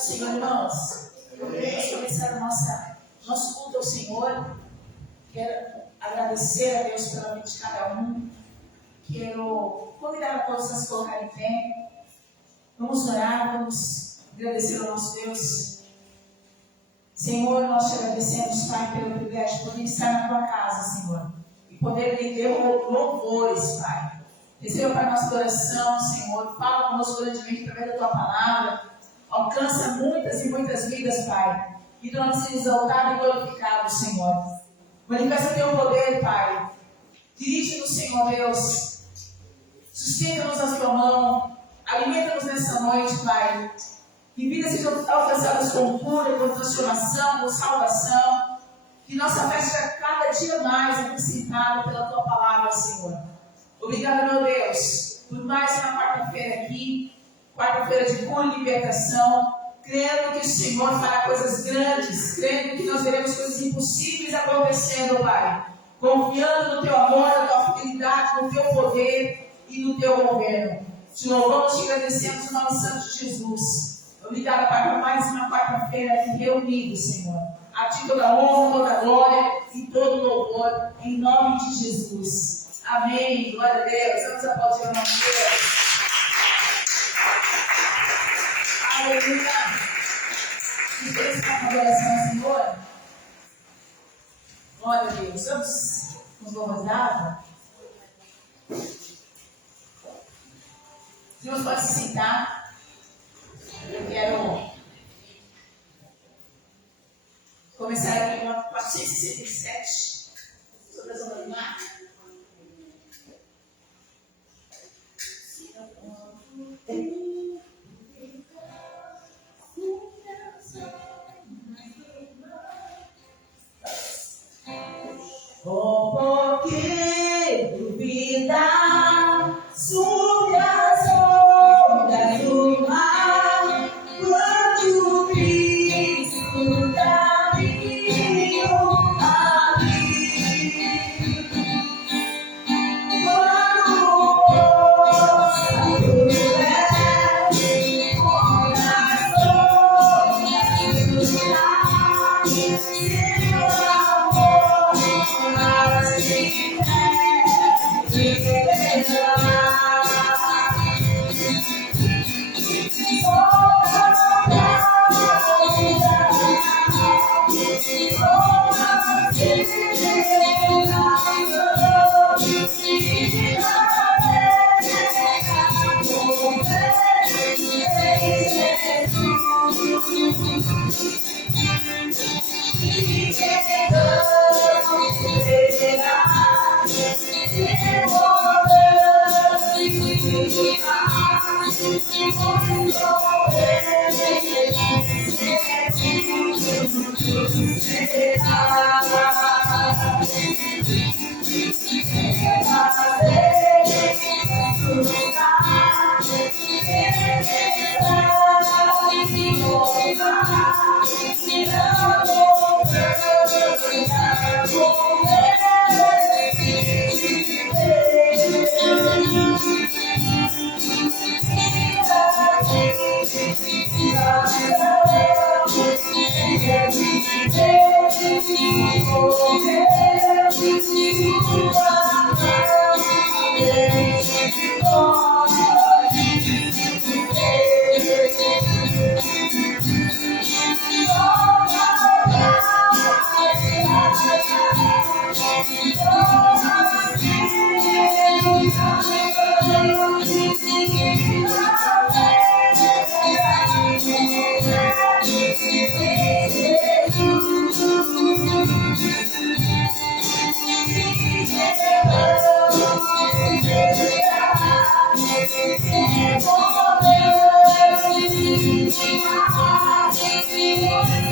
Senhor, irmãos. Vamos começar nosso culto ao Senhor. Quero agradecer a Deus pela vida de cada um. Quero convidar a todos a se colocar em pé. Vamos orar, vamos agradecer ao nosso Deus. Senhor, nós te agradecemos, Pai, pelo privilégio de poder estar na tua casa, Senhor, e poder render louvores, Pai. Receba para a nossa oração, Senhor. Fala conosco grandemente através da tua palavra. Alcança muitas e muitas vidas, Pai. E tu não seja exaltado e glorificado, Senhor. Manifesta teu poder, Pai. Dirige-nos, Senhor Deus. Sustenta-nos na tua mão. Alimenta-nos nessa noite, Pai. Que vidas sejam alcançadas com cura, com transformação, com salvação. Que nossa fé seja cada dia mais acrescentada pela tua palavra, Senhor. Obrigada, meu Deus, por mais uma quarta-feira aqui. Quarta-feira de cura e libertação. Crendo que o Senhor fará coisas grandes. Crendo que nós veremos coisas impossíveis acontecendo, Pai. Confiando no teu amor, na tua fidelidade, no teu poder e no teu governo. Te louvamos e te agradecemos no nome santo de Jesus. Obrigada, Pai, por mais uma quarta-feira aqui reunidos, Senhor. A ti toda a honra, toda a glória e todo louvor, em nome de Jesus. Amém. Glória a Deus. Vamos aplaudir o nome de Deus. Aleluia. Que Deus está com adoração ao Senhor. Glória a Deus. Vamos nos louvar. Os irmãos podem se sentar. Eu quero começar aqui com a 467 sobre as ondas do mar. Oh, porque duvidar sobre as ondas do mar, quando Cristo caminho abrir, quando possa puder, coração do mar,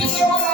seu amor.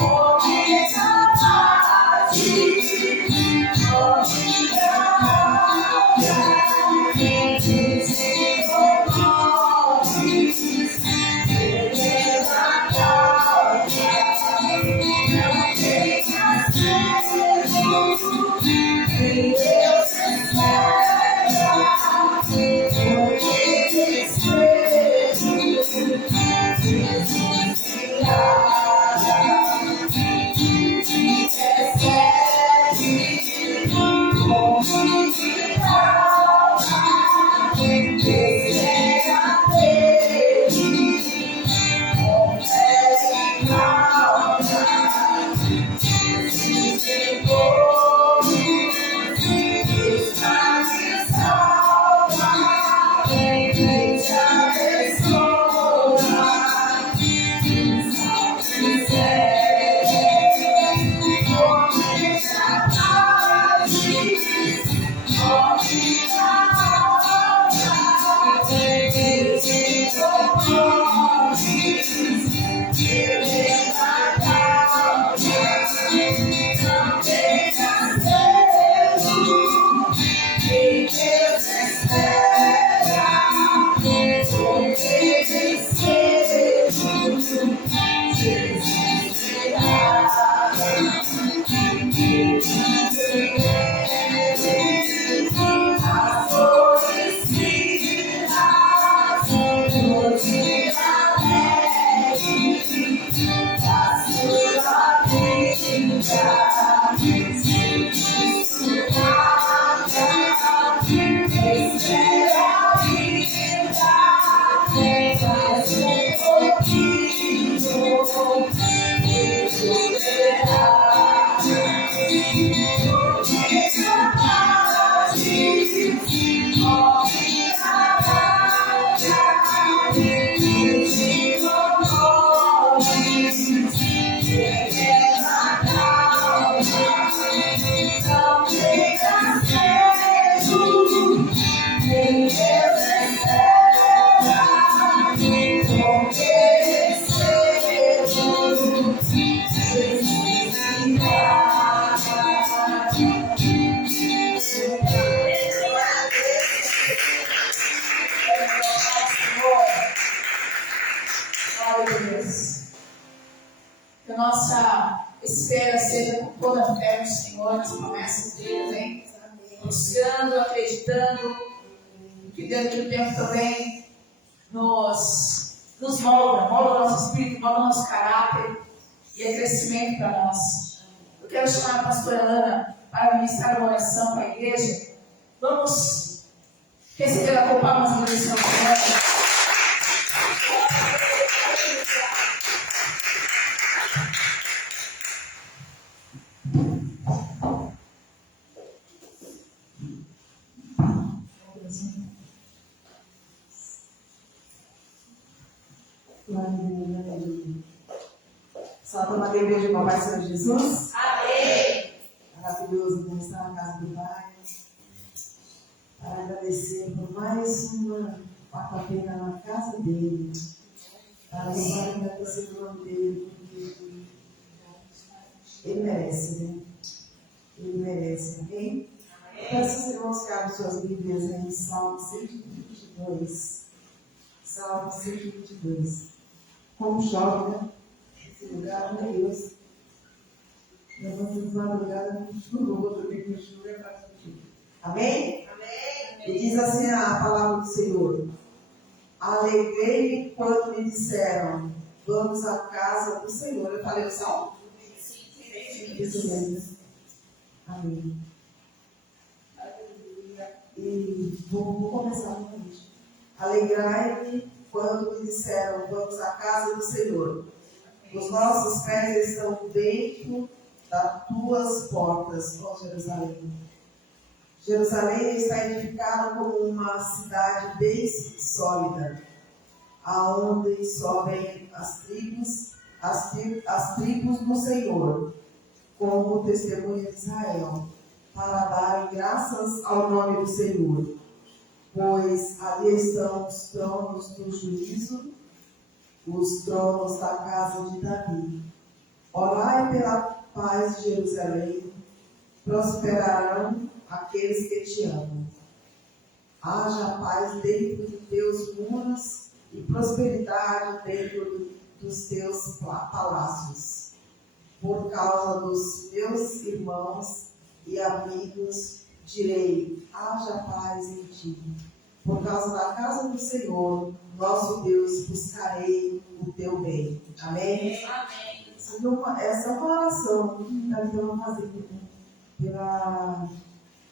Oh, Que a nossa espera seja com toda a fé no Senhor, nas promessas dele, hein? Buscando, acreditando, que Deus que o tempo também nos molda o nosso espírito, molda o nosso caráter e é crescimento para nós. Eu quero chamar a pastora Ana para ministrar uma oração para a igreja. Vamos receber a palmas de Deus para Senhor. Salve uma igreja com o Pai Senhor Jesus. Amém. Maravilhoso Deus estar na casa do Pai. Para agradecer por mais uma quarta-feira na casa dele. Para agradecer pelo nome dele, porque ele merece, né? Ele merece, amém? Peço aos irmãos que abram suas Bíblias em Salmo 122. Salmo 122. Como chove, né? Esse lugar, meu Deus. Levanta de madrugada, chuva, outro dia com chuva, é para chuva. Amém? Amém? E diz assim a palavra do Senhor: alegrei-me quando me disseram, vamos à casa do Senhor. Eu falei o salmo? Sim. Isso mesmo. Amém. E vou começar novamente. Alegrai-me quando me disseram, vamos à casa do Senhor. Os nossos pés estão dentro das tuas portas, ó Jerusalém. Jerusalém está edificada como uma cidade bem sólida, aonde sobem as tribos do Senhor, como testemunha de Israel, para darem graças ao nome do Senhor. Pois ali estão os tronos do juízo, os tronos da casa de Davi. Orai pela paz de Jerusalém, prosperarão aqueles que te amam. Haja paz dentro de teus muros e prosperidade dentro dos teus palácios. Por causa dos meus irmãos e amigos, direi, haja paz em ti. Por causa da casa do Senhor, nosso Deus, buscarei o teu bem. Amém? Amém. Essa é uma oração que nós vamos fazer pela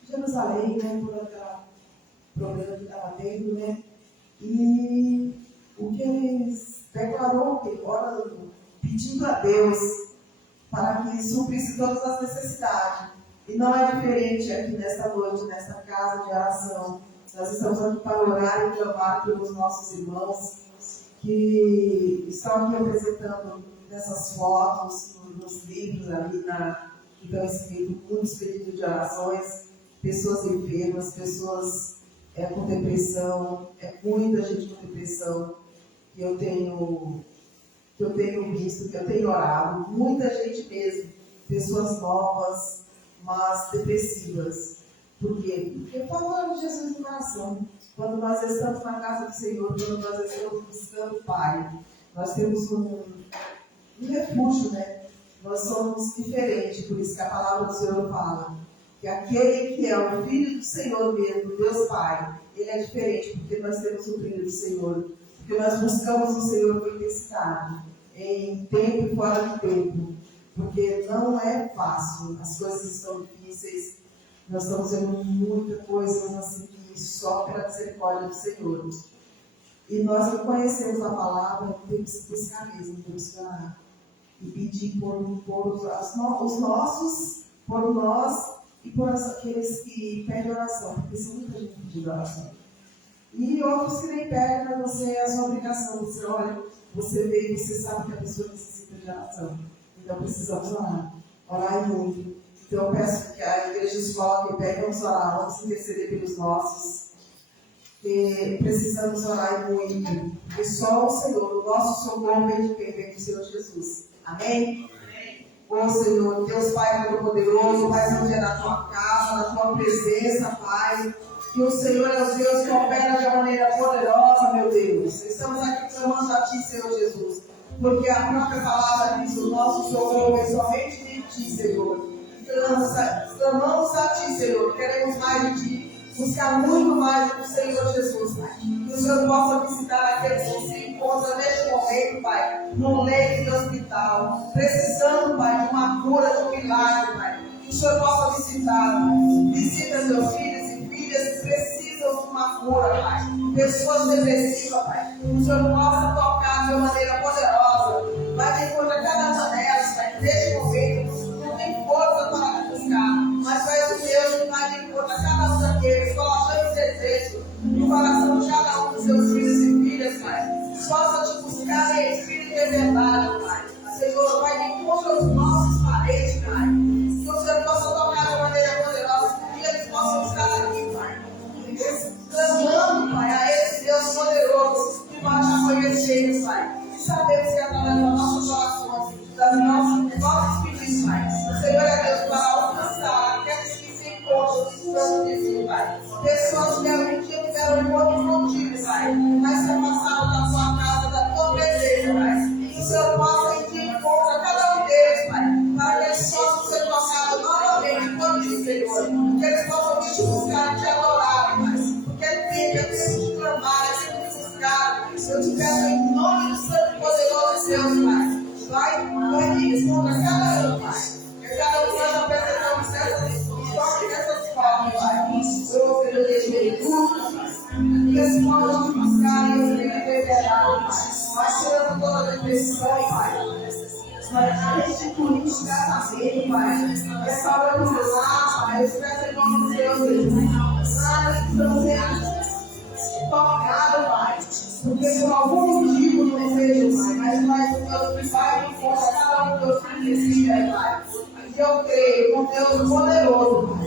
Jerusalém, né? Por aquele problema que estava tendo, né? E o que eles declarou, que orando, pedindo a Deus para que suprisse todas as necessidades. E não é diferente aqui nesta noite, nesta casa de oração. Nós estamos aqui para orar e clamar pelos nossos irmãos que estão aqui apresentando nessas fotos, nos livros ali que estão escritos muitos pedidos de orações, pessoas enfermas, pessoas com depressão, muita gente com depressão que eu tenho visto, que eu tenho orado, muita gente mesmo, pessoas novas, mas depressivas. Por quê? Porque falando de Jesus no coração. Quando nós estamos na casa do Senhor, quando nós estamos buscando o Pai, nós temos um refúgio, né? Nós somos diferentes, por isso que a palavra do Senhor fala que aquele que é o Filho do Senhor mesmo, Deus Pai, ele é diferente, porque nós temos o Filho do Senhor, porque nós buscamos o Senhor com intensidade, em tempo e fora de tempo, porque não é fácil, as coisas estão difíceis. Nós estamos vendo muita coisa assim, só pela misericórdia do Senhor. E nós que conhecemos a palavra, temos que buscar mesmo, temos que orar. E pedir por os nossos, por nós e por aqueles que pedem oração, porque tem muita gente pedindo oração. E outros que nem pedem, mas você é a sua obrigação. Você olha, você vê e você sabe que a pessoa necessita de oração. Então precisamos orar. Orar muito. Então eu peço que a igreja escola que pede, vamos orar, vamos interceder pelos nossos. Que precisamos orar muito. Porque só o Senhor, o nosso socorro vem de quem? Vem do Senhor Jesus. Amém? Ô Senhor, Deus Pai Todo-Poderoso, mais um dia na tua casa, na tua presença, Pai. Que o Senhor é o Deus que opera de uma maneira poderosa, meu Deus. Estamos aqui clamando a Ti, Senhor Jesus. Porque a própria palavra diz: o nosso socorro é somente de Ti, Senhor. Clamamos a Ti, Senhor. Queremos mais de Ti. Buscar muito mais do Senhor Jesus, Pai. Que o Senhor possa visitar aqueles que se encontram neste momento, Pai, num leito de hospital, precisando, Pai, de uma cura, de um milagre, Pai. Que o Senhor possa visitar, Pai. Visita seus filhos e filhas que precisam de uma cura, Pai. Pessoas depressivas, Pai. Que o Senhor possa tocar de uma maneira poderosa. Vai de encontro a cada uma delas, Pai, que neste momento não tem força para buscar, mas tu és o Deus que vai de encontro a cada um daqueles, colocando os desejos no coração de cada um dos seus filhos e filhas, Pai. Que possa te buscar em espírito e verdade, Pai. Senhor, vai de encontro aos nossos parentes, Pai. Que o Senhor possa tocar de maneira poderosa, que eles possam estar aqui, Pai. Clamando, Pai, a esse Deus poderoso que vai te conhecer, Pai. E sabemos que através das nossas orações, das nossas pedidos, Pai, o Senhor é Deus para alcançar aqueles que se encontram precisando de ti, Pai. Pessoas que um dia tiveram encontro contigo, Pai, mas se passaram da tua casa, da tua presença, Pai. Que o Senhor possa ir de encontro a cada um deles, Pai, para que eles possam ser tocados novamente por ti, Senhor. Que eles possam te buscar e te adorar, Pai. Porque é tempo de clamar, é tempo de buscar. Eu te peço em nome do Santo e Poderoso Deus, Pai. Vai de encontro a cada um, Pai. Que cada um seja apresentando dessas formas, Pai. Eu, Senhor, deixei tudo. Que esse povo te buscar e eu tenho liberdade, Pai. Vai tirando toda a depressão, Pai. Vai restituindo o tratamento, Pai. Restaurando o lar, Pai. Eu peço em nome de Deus, Jesus. Estão sendo tocados, Pai. Porque por algum motivo não vejo, Pai. Mas vai o Deus que vai e encontra cada um dos teus filhos, Pai. E eu creio com Deus poderoso, Pai.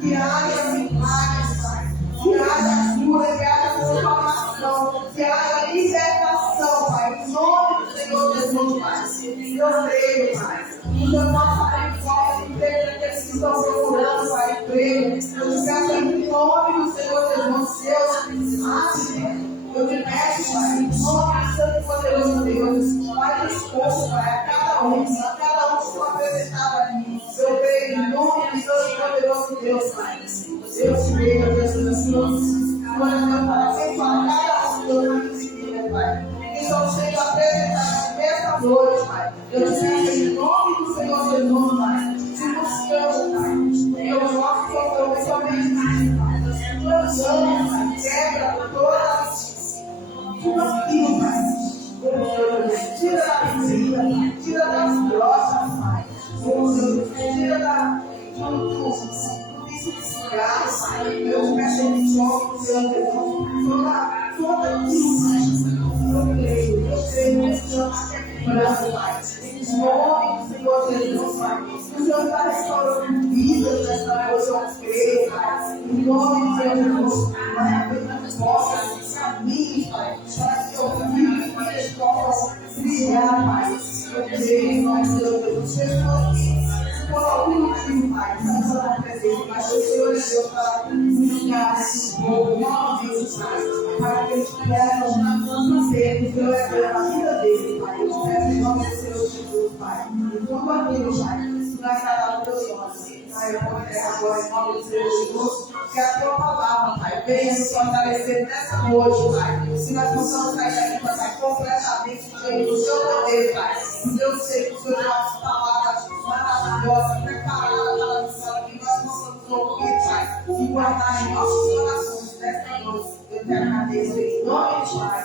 Que haja milagres, Pai. Que haja cura, que haja transformação, que haja libertação, Pai. Em nome do Senhor Jesus, Pai. Eu creio, Pai. Que eu possa dar em forma de emprego daqueles que estão procurando, Pai, emprego. Eu te peço em nome do Senhor Jesus, Deus. Amém. Eu te peço, Pai, em nome do Santo e Poderoso Deus. Vai disposto, Pai, a cada um que está apresentado aqui. Eu creio em nome do Santo e Poderoso Deus, Pai. Eu te vejo, Jesus, assim. Agora, meu Pai, sempre para cada um dos meus Pai. Que estão sendo apresentados nessa noite, Pai. Eu te peço em nome do Senhor Jesus, Pai. Te buscando, Pai. Eu nosso socorro somente, Pai. Clamando, Pai. Quebra todas tudo aquilo, Pai. Tira da piscina, tira das brochas, Pai. Tira do vício de cigarro, Pai. Eu te peço em nome do Senhor Jesus. Toda aquilo, eu creio nesse Senhor quebrando, Pai. Em nome do Senhor Jesus, Pai. O Senhor está restaurando vidas nessa noite, eu creio, Pai. Em nome do Senhor Jesus, vai abrindo portas, caminhos, Pai, para que eu viva e eles possam brilhar, Pai. Eu creio em nome do Senhor Jesus. Se por algum motivo, Pai, estamos na presença, mas o Senhor é Deus para brilhar esse povo novamente, Pai, para que eles possam ser o Senhor é Deus na vida dele, Pai. Eu te peço em nome do Senhor Jesus, Pai. E tudo aquilo, Pai, que vai estar no teu nome. Pai, eu confesso agora em nome do Senhor Jesus, que a tua palavra, Pai, venha nos fortalecer nessa noite, Pai. Se nós possamos sair daqui, Pai, completamente cheios do seu poder, Pai. Eu sei que o Senhor tem uma palavra maravilhosa, preparada para que nós possamos ouvir, Pai, e guardar em nossos corações nessa noite. Eu te agradeço em nome de Pai.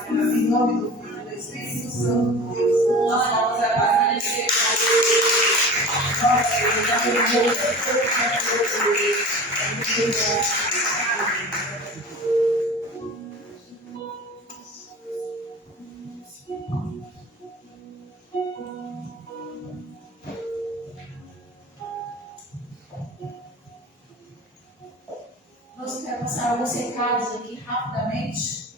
Nós queremos passar alguns recados aqui rapidamente.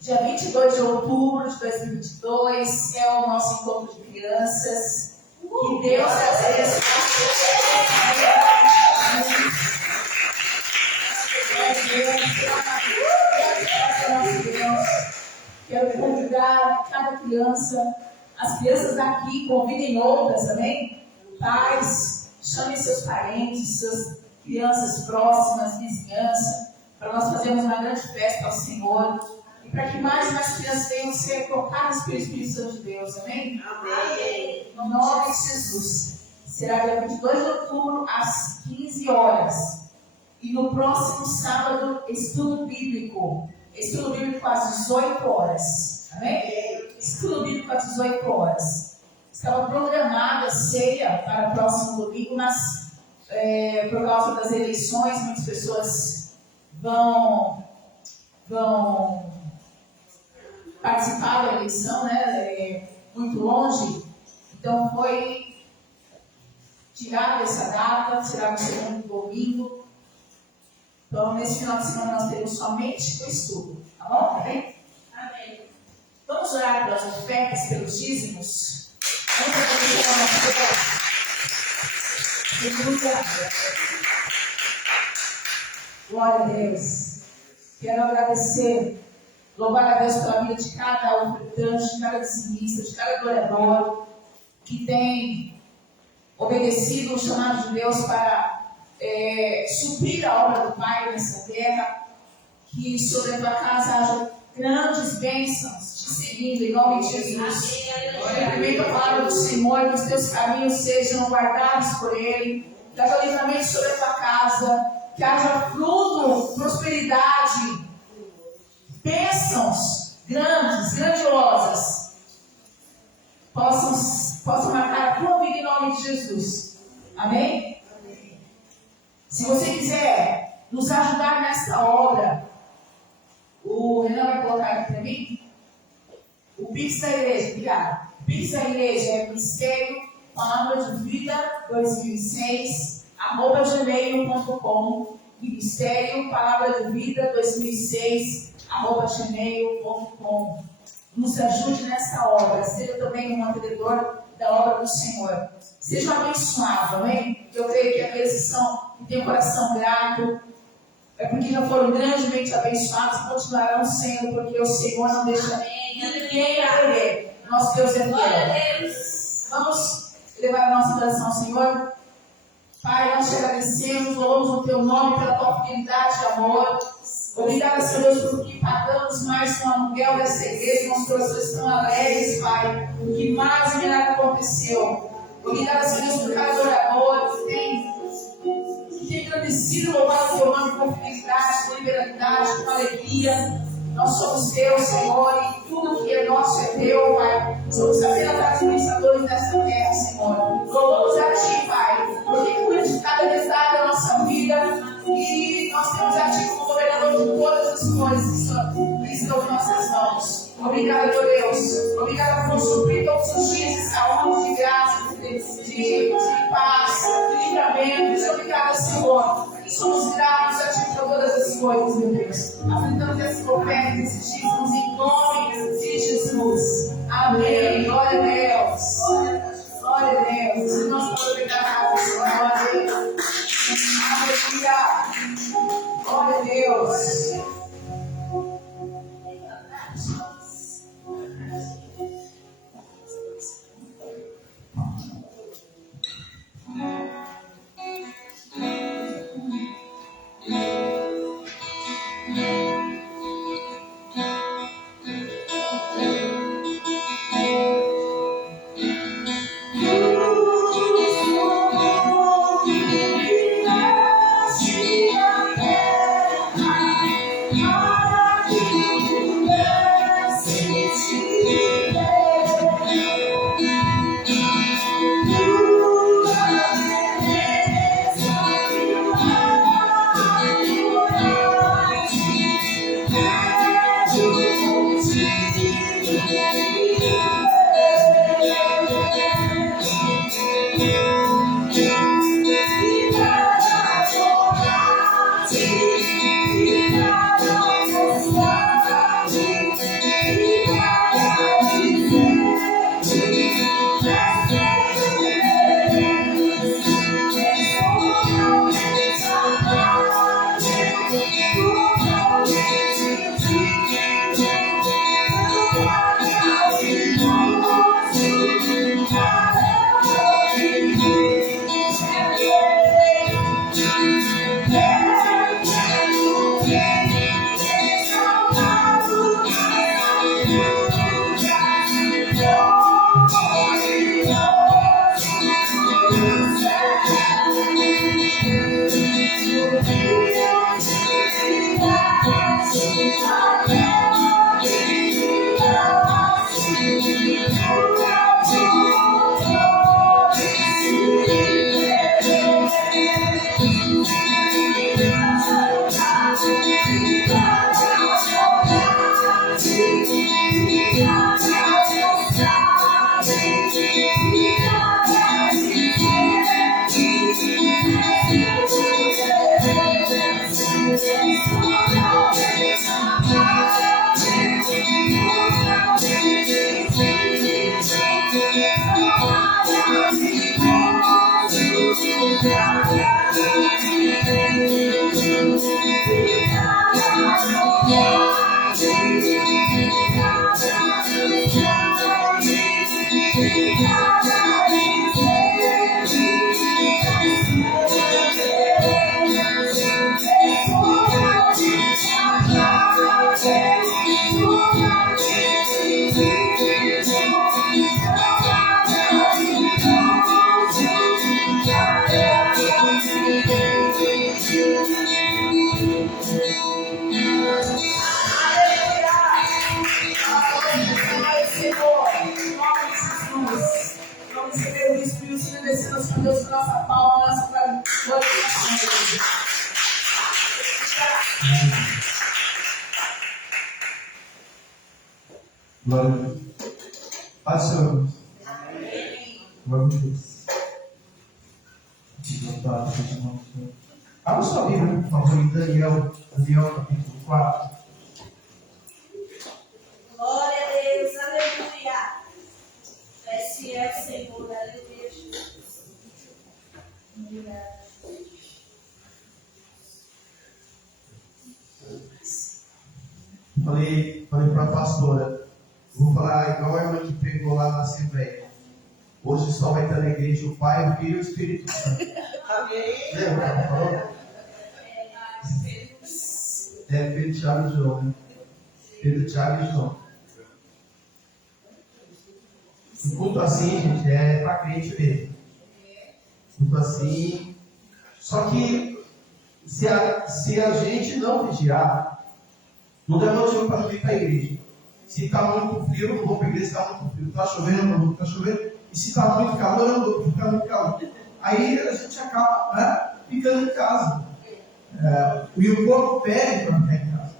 Dia 22 de outubro de 2022 é o nosso encontro de crianças. Que Deus abençoe. Quero convidar cada criança, as crianças daqui, convidem outras, amém? Pais, chamem seus parentes, suas crianças próximas, vizinhança, para nós fazermos uma grande festa ao Senhor e para que mais e mais crianças venham ser tocadas pelo Espírito Santo de Deus, amém? Amém. No nome de Jesus. Será dia 22 de outubro, às 15 horas. E no próximo sábado, estudo bíblico. Estudo bíblico às 18 horas. Amém? Estudo bíblico às 18 horas. Estava programada a ceia para o próximo domingo, mas por causa das eleições, muitas pessoas vão participar da eleição, né? Muito longe. Então foi tirada essa data, tirada o segundo domingo. Então, nesse final de semana, nós teremos somente o estudo. Tá bom? Amém? Amém. Vamos orar pelas ofertas, pelos dízimos. Vamos agradecer a nossa Deus. Glória a Deus. Quero agradecer, louvar a Deus pela vida de cada ofertante, de cada dizimista, de cada adorador que tem obedecido o chamado de Deus para suprir a obra do Pai nessa terra, que sobre a tua casa haja grandes bênçãos te seguindo em nome de Jesus. Cumprimento a palavra do Senhor, que os teus caminhos sejam guardados por Ele, que haja livramento sobre a tua casa, que haja fruto, prosperidade, bênçãos grandes, grandiosas, possam marcar a tua vida em nome de Jesus. Amém? Se você quiser nos ajudar nesta obra, o Renan vai colocar aqui para mim. O Pix da igreja, obrigado. O Pix da igreja é Ministério Palavra de Vida 2006, @gmail.com. Ministério Palavra de Vida 2006, @gmail.com. Nos ajude nessa obra. Seja também um mantenedor da obra do Senhor. Seja abençoado, amém? Eu creio que aqueles que têm um coração grato é porque já foram grandemente abençoados e continuarão sendo, porque o Senhor não deixa ninguém a perder. Nosso Deus é fiel. Vamos levar a nossa oração ao Senhor. Pai, nós te agradecemos, louvamos o teu nome pela tua fidelidade e amor. Obrigada, Senhor Deus, porque pagamos mais um aluguel dessa igreja. Nossos corações estão alegres, Pai. O que mais milagre aconteceu. Obrigada, Senhor Deus, por cada adorador que tem engrandecido, louvado o teu nome com fidelidade, com liberalidade, com alegria. Nós somos teus, Senhor, e tudo que é nosso é teu, Pai. Somos apenas administradores dessa terra, Senhor. Louvamos a Ti, Pai, porque cuida de cada detalhe da nossa vida e nós temos a Ti como governador de todas as coisas que estão em nossas mãos. Obrigada, meu Deus. Obrigada por nos suprir todos os dias de saúde, de graça, de paz, de livramento. Obrigada, Senhor. E somos gratos a Ti por todas as coisas, meu Deus. Apresentamos essa oferta, esses dízimos em nome de Jesus. Amém. Glória a Deus. Glória a Deus. Se nós podemos obrigar a Senhor. Glória a Deus. Aleluia. Glória a Deus. Deus, nossa palma, nossa glória. Glória a Deus. Pai do Senhor. Glória a Deus. Abra sua Bíblia, por favor, em Daniel capítulo 4. Glória a Deus, aleluia. Esse é o Senhor, aleluia, Jesus. Falei para a pastora, vou falar igual a irmã que pregou lá na Assembleia. Hoje só vai estar na igreja o Pai, o Filho e o Espírito Santo. Amém. Lembra? Ela falou? Pedro, Thiago e João, né? Pedro, Thiago e João. Um culto assim, gente, é para crente mesmo. Culto assim. Só que se a gente não vigiar, não dá motivo para não vir para a igreja. Se está muito frio, eu não vou para a igreja. Se está muito frio, está chovendo, eu não vou, está chovendo. E se está muito calor, eu não vou, ficar muito calor. Aí a gente acaba ficando em casa. E o corpo pede para ficar em casa.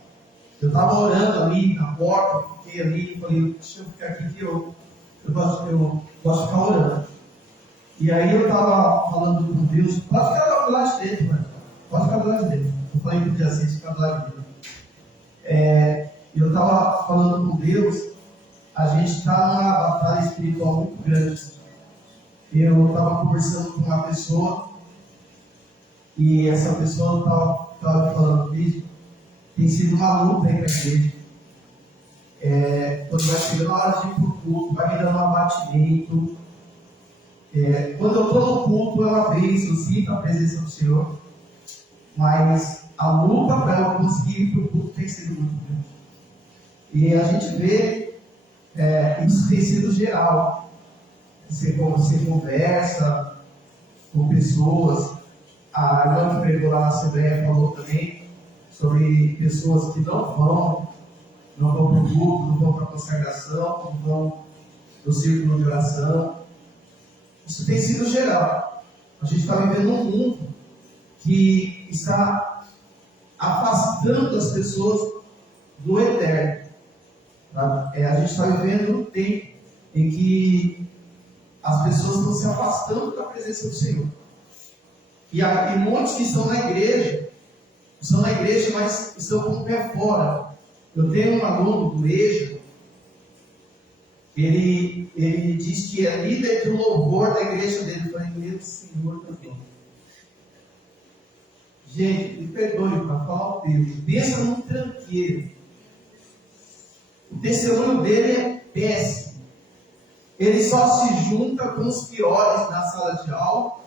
Eu estava orando ali na porta, fiquei ali, falei, deixa eu ficar aqui que eu gosto de ficar orando. E aí eu estava falando com Deus, pode ficar do lado de dentro, mano. Pode ficar do lado de dentro. Eu falei para o dia 6, ficar do lado de dentro. Eu estava falando com Deus, a gente está numa batalha espiritual muito grande. Eu estava conversando com uma pessoa, e essa pessoa estava falando que tem sido uma luta aí para a igreja. Quando vai chegando a hora de ir para o culto, vai me dando um abatimento. Quando eu estou no culto, é uma vez, eu sinto a presença do Senhor, mas a luta para eu conseguir ir para o culto tem sido muito grande. E a gente vê, isso tem sido geral. Você conversa com pessoas, a irmã que pregou lá na Assembleia falou também sobre pessoas que não vão para o culto, não vão para a consagração, não vão no círculo de oração. Isso tem sido geral. A gente está vivendo um mundo que está afastando as pessoas do eterno. Tá? A gente está vivendo um tempo em que as pessoas estão se afastando da presença do Senhor. E muitos que estão na igreja, mas estão com o pé fora. Eu tenho um aluno do EJA, ele diz que é líder de louvor da igreja dele. Eu falei, meu Senhor, meu Deus. Gente, me perdoe para falar o Deus. Pensa num tranqueiro. O testemunho dele é péssimo. Ele só se junta com os piores na sala de aula,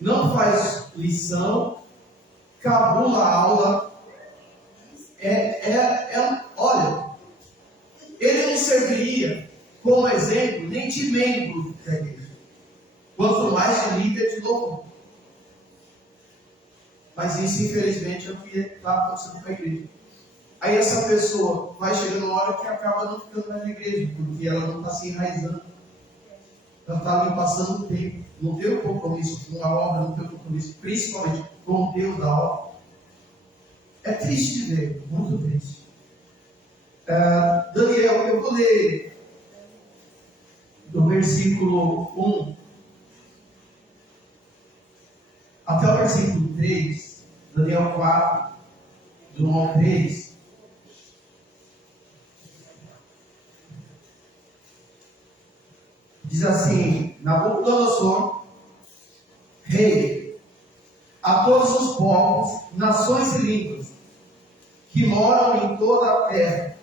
não faz lição, cabula a aula. Olha, ele não serviria como exemplo nem de membro da igreja, quanto mais de líder de louvor. Mas isso, infelizmente, é o que está acontecendo com a igreja. Aí essa pessoa vai chegando uma hora que acaba não ficando mais na igreja, porque ela não está se enraizando. Ela está ali passando o tempo. Não tem o compromisso com a obra, não tem o compromisso, principalmente com o Deus da obra. É triste de ver, muito triste. Daniel, eu vou ler do versículo 1 até o versículo 3, Daniel 4, do 1 ao 3. Diz assim: Nabucodonosor, rei, a todos os povos, nações e línguas que moram em toda a terra,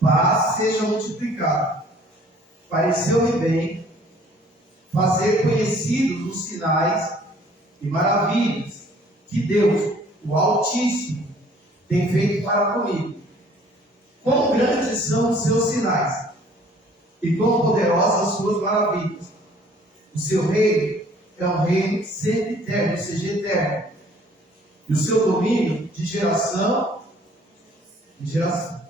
paz seja multiplicada. pareceu-me bem fazer conhecidos os sinais e maravilhas que Deus, o Altíssimo, tem feito para comigo. Quão grandes são os seus sinais e quão poderosas as suas maravilhas. O seu reino é um reino sempre eterno, ou seja, eterno. E o seu domínio de geração em geração.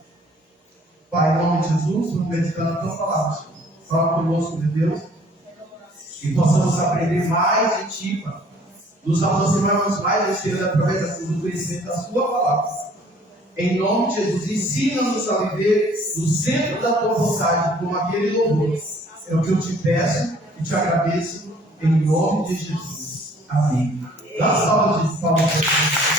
Pai, em nome de Jesus, vamos meditar na tua palavra. Fala conosco, de Deus, e possamos aprender mais de ti, Pai. Nos aproximarmos mais da Escritura através do conhecimento da sua palavra. Em nome de Jesus, ensina-nos a viver no centro da tua vontade, como aquele louvor. É o que eu te peço e te agradeço, em nome de Jesus. Amém. Dá uma salva de palmas para Jesus.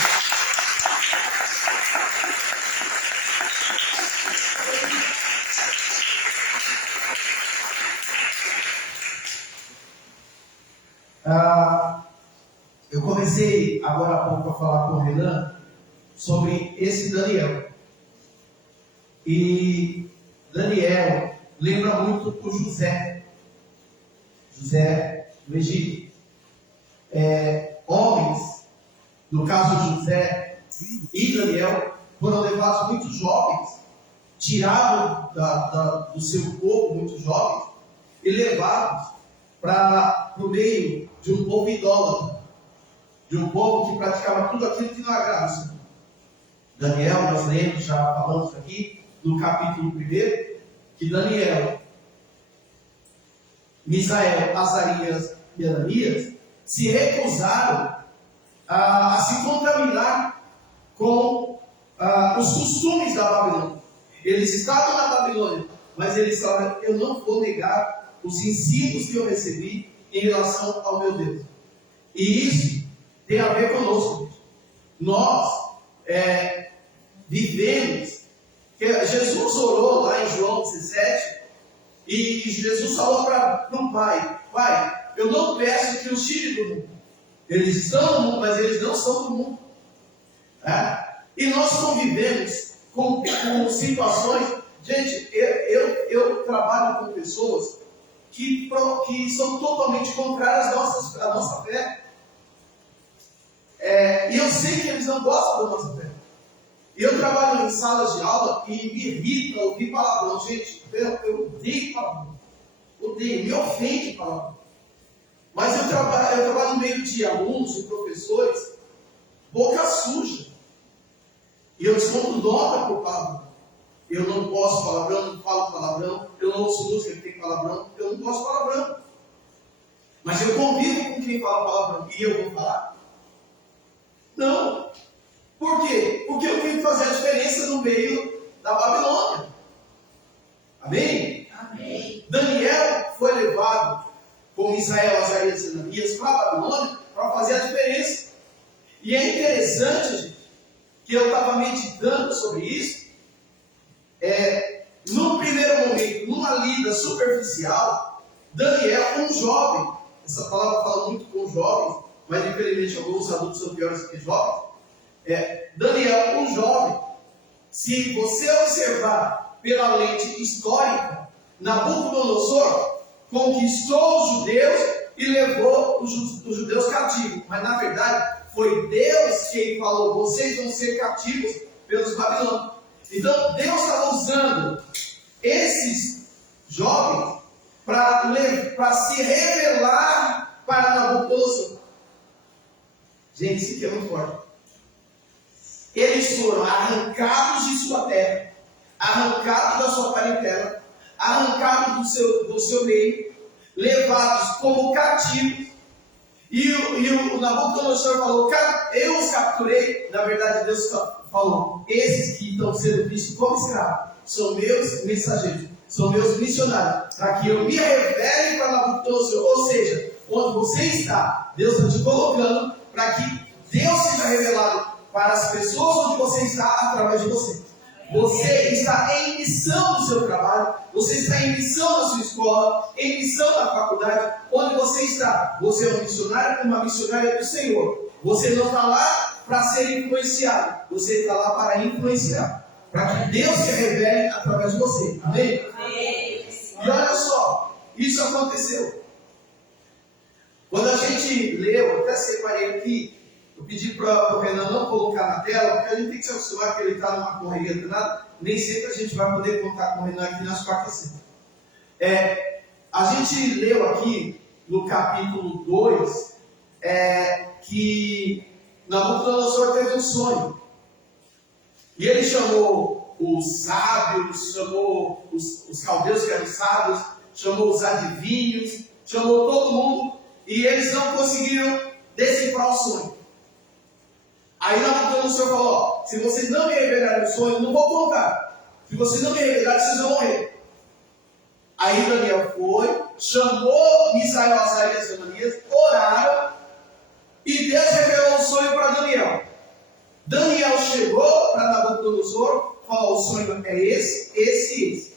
Eu comecei agora há pouco a falar com o Renan sobre esse Daniel. E Daniel lembra muito o José do Egito. Homens, no caso de José e Daniel, foram levados muito jovens, tirados do seu corpo, muito jovens, e levados para o meio de um povo idólatra, de um povo que praticava tudo aquilo que não agrada ao Senhor. Daniel, nós lemos, já falamos aqui, no capítulo 1, que Daniel, Misael, Azarias e Ananias se recusaram a se contaminar com os costumes da Babilônia. Eles estavam na Babilônia, mas eles falaram: eu não vou negar os ensinos que eu recebi em relação ao meu Deus. E isso tem a ver conosco. Nós vivemos. Jesus orou lá em João 17, e Jesus falou para o Pai: Pai, eu não peço que os tire do mundo. Eles estão no mundo, mas eles não são do mundo. E nós convivemos com situações. Gente, eu trabalho com pessoas que são totalmente contrárias à nossa fé. E eu sei que eles não gostam da nossa fé. Eu trabalho em salas de aula e me irrita ouvir palavrão. Gente, eu odeio palavrão. Odeio, me ofende palavrão. Mas eu trabalho no meio de alunos e professores, boca suja. E eu desconto nota por palavrão. Eu não posso palavrão, não falo palavrão, eu não ouço música que tem palavrão, eu não posso palavrão. Mas eu convivo com quem fala palavrão e eu vou falar? Não. Por quê? Porque eu tenho que fazer a diferença no meio da Babilônia. Amém? Amém. Daniel foi levado com Misael, Azarias e Ananias para a Babilônia para fazer a diferença. E é interessante, gente, que eu estava meditando sobre isso. No primeiro momento, numa lida superficial, Daniel, um jovem, essa palavra fala muito com jovens, mas infelizmente alguns adultos são piores que jovens. Daniel, um jovem, se você observar pela lente histórica, Nabucodonosor conquistou os judeus e levou os judeus cativos, mas na verdade foi Deus quem falou: vocês vão ser cativos pelos babilônios. Então Deus estava usando esses jovens para se revelar para Nabucodonosor. Gente, isso aqui é muito forte. Eles foram arrancados de sua terra, arrancados da sua parentela, arrancados do seu meio, levados como cativos. E o Nabucodonosor falou: eu os capturei. Na verdade, Deus falou: esses que estão sendo vistos como escravos são meus mensageiros, são meus missionários, para que eu me revele para Nabucodonosor. Ou seja, onde você está, Deus está te colocando para que Deus seja revelado para as pessoas onde você está através de você. Você está em missão no seu trabalho, você está em missão na sua escola, em missão na faculdade, onde você está. Você é um missionário, uma missionária do Senhor. Você não está lá para ser influenciado, você está lá para influenciar, para que Deus se revele através de você. Amém? E olha só, aconteceu. Quando a gente leu, eu até separei aqui, eu pedi para o Renan não colocar na tela, porque a gente tem que se acostumar que ele está numa correria do nada, nem sempre a gente vai poder contar com o Renan aqui nas quartas. A gente leu aqui no capítulo 2 que Nabucodonosor teve um sonho. E ele chamou os sábios, chamou os caldeus que eram sábios, chamou os adivinhos, chamou todo mundo, e eles não conseguiram decifrar o sonho. Aí Nabucodonosor falou: ó, se vocês não me revelarem o sonho, eu não vou contar. Se vocês não me revelarem, vocês vão morrer. Aí Daniel foi, chamou Misael, Azarias e Ananias, oraram, e Deus revelou o sonho para Daniel. Daniel chegou para Nabucodonosor, falou: o sonho é esse, esse e esse.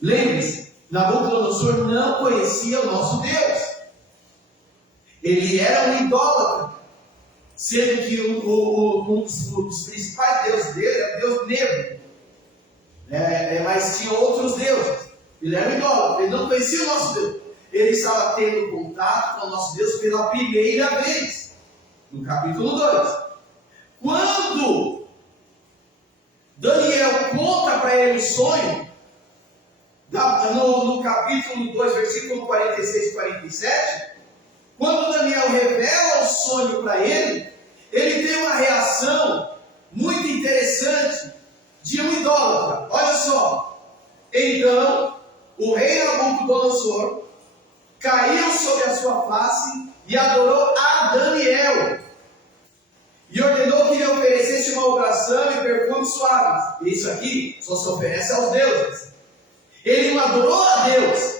Lembre-se, Nabucodonosor não conhecia o nosso Deus. Ele era um idólatra, sendo que um dos principais deuses dele era Deus negro. Mas tinha outros deuses. Ele era um idólatra, ele não conhecia o nosso Deus. Ele estava tendo contato com o nosso Deus pela primeira vez, no capítulo 2. Quando Daniel conta para ele o sonho, no capítulo 2, versículo 46 e 47, quando Daniel revela o sonho para ele, ele tem uma reação muito interessante de um idólatra. Olha só. Então, o rei Nabucodonosor caiu sobre a sua face e adorou a Daniel. E ordenou que lhe oferecesse uma oração e perfumes suaves. Isso aqui só se oferece aos deuses. Ele não adorou a Deus.